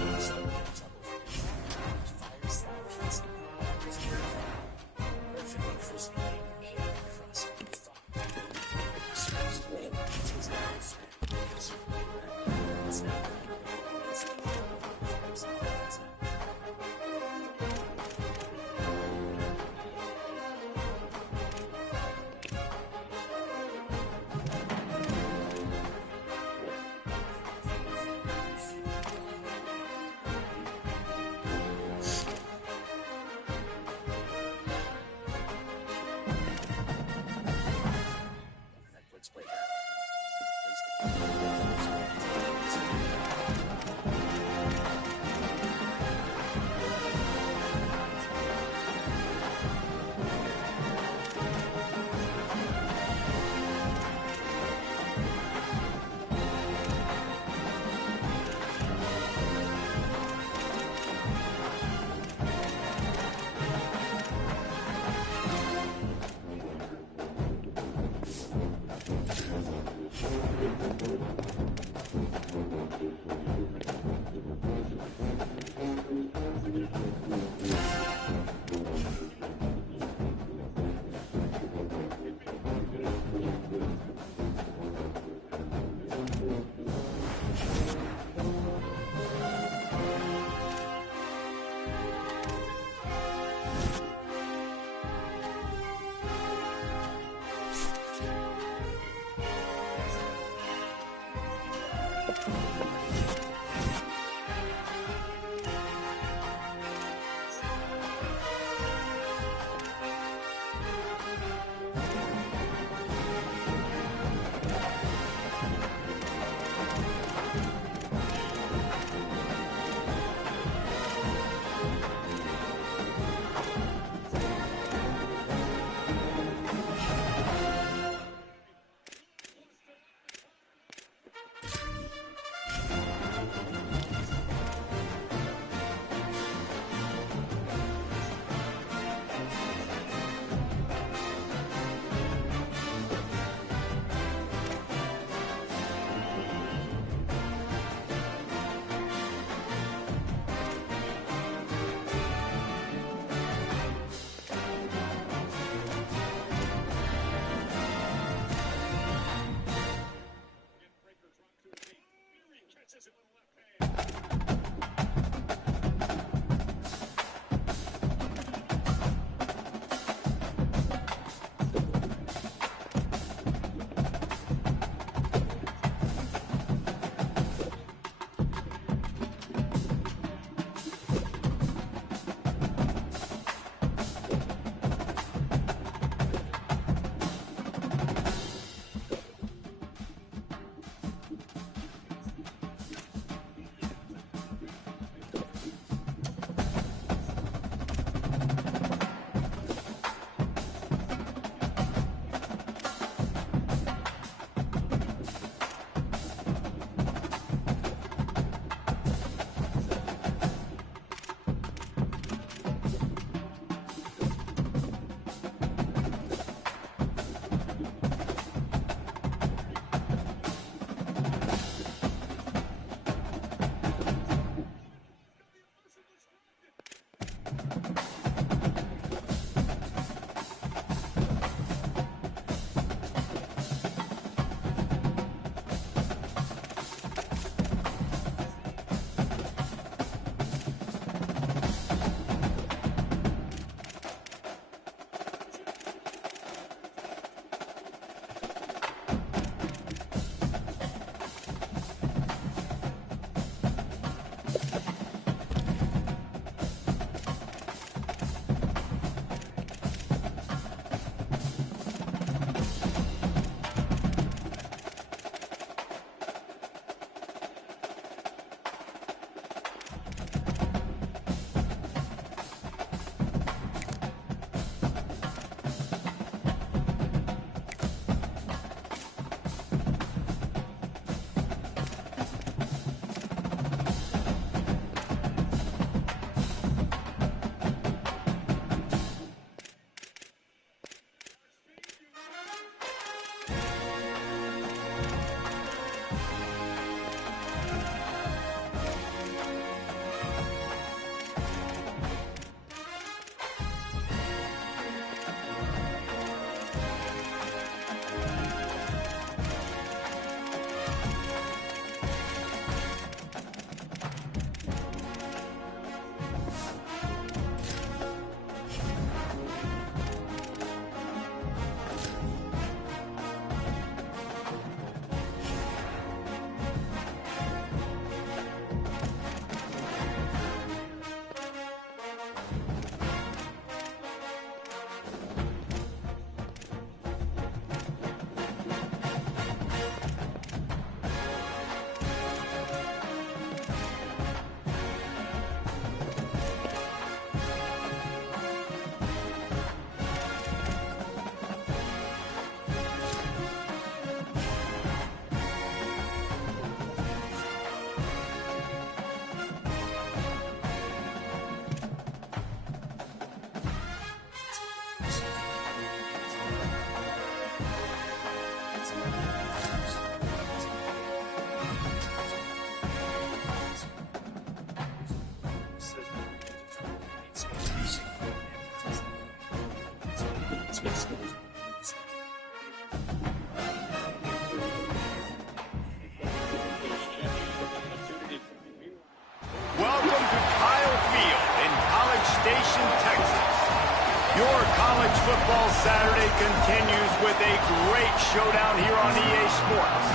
Saturday continues with a great showdown here on EA Sports.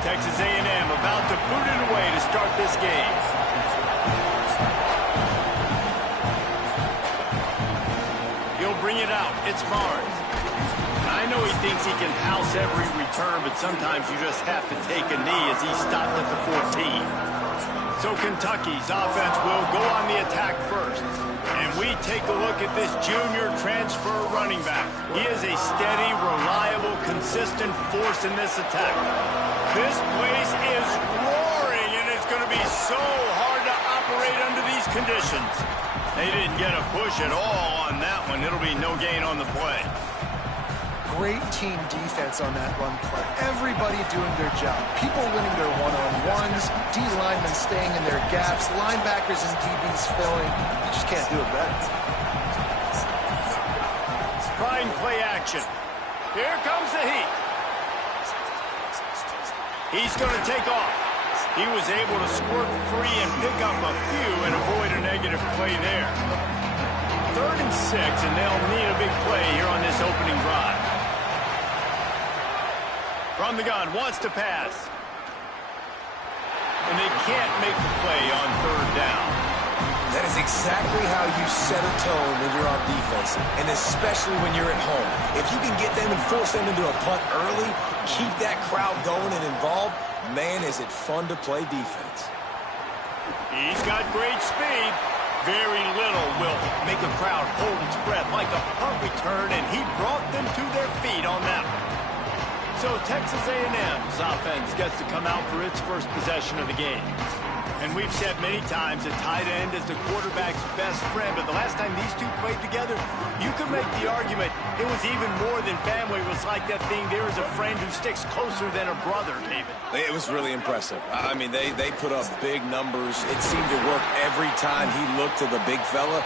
Texas A&M about to boot it away to start this game. He'll bring it out. It's Barnes. I know he thinks he can house every return, but sometimes you just have to take a knee as he stopped at the 14. So Kentucky's offense will go on the attack first. And we take a look at this junior transfer running back. He is a steady, reliable, consistent force in this attack. This place is roaring, and it's going to be so hard to operate under these conditions. They didn't get a push at all on that one. It'll be no gain on the play. Great team defense on that run play. Everybody doing their job. People winning their one-on-ones, D linemen staying in their gaps, linebackers and DBs filling. You just can't do it better. Trying play action. Here comes the heat. He's going to take off. He was able to squirt free and pick up a few and avoid a negative play there. 3rd and 6, and they'll need a big play here on this opening drive. From the gun, wants to pass. And they can't make the play on 3rd down. That is exactly how you set a tone when you're on defense, and especially when you're at home. If you can get them and force them into a punt early, keep that crowd going and involved, man, is it fun to play defense. He's got great speed. Very little will make a crowd hold its breath like a punt return, and he brought them to their feet on that one. So Texas A&M's offense gets to come out for its first possession of the game. And we've said many times that tight end is the quarterback's best friend, but the last time these two played together, you could make the argument it was even more than family. It was like that thing, there is a friend who sticks closer than a brother, David. It was really impressive. I mean, they put up big numbers. It seemed to work every time he looked to the big fella.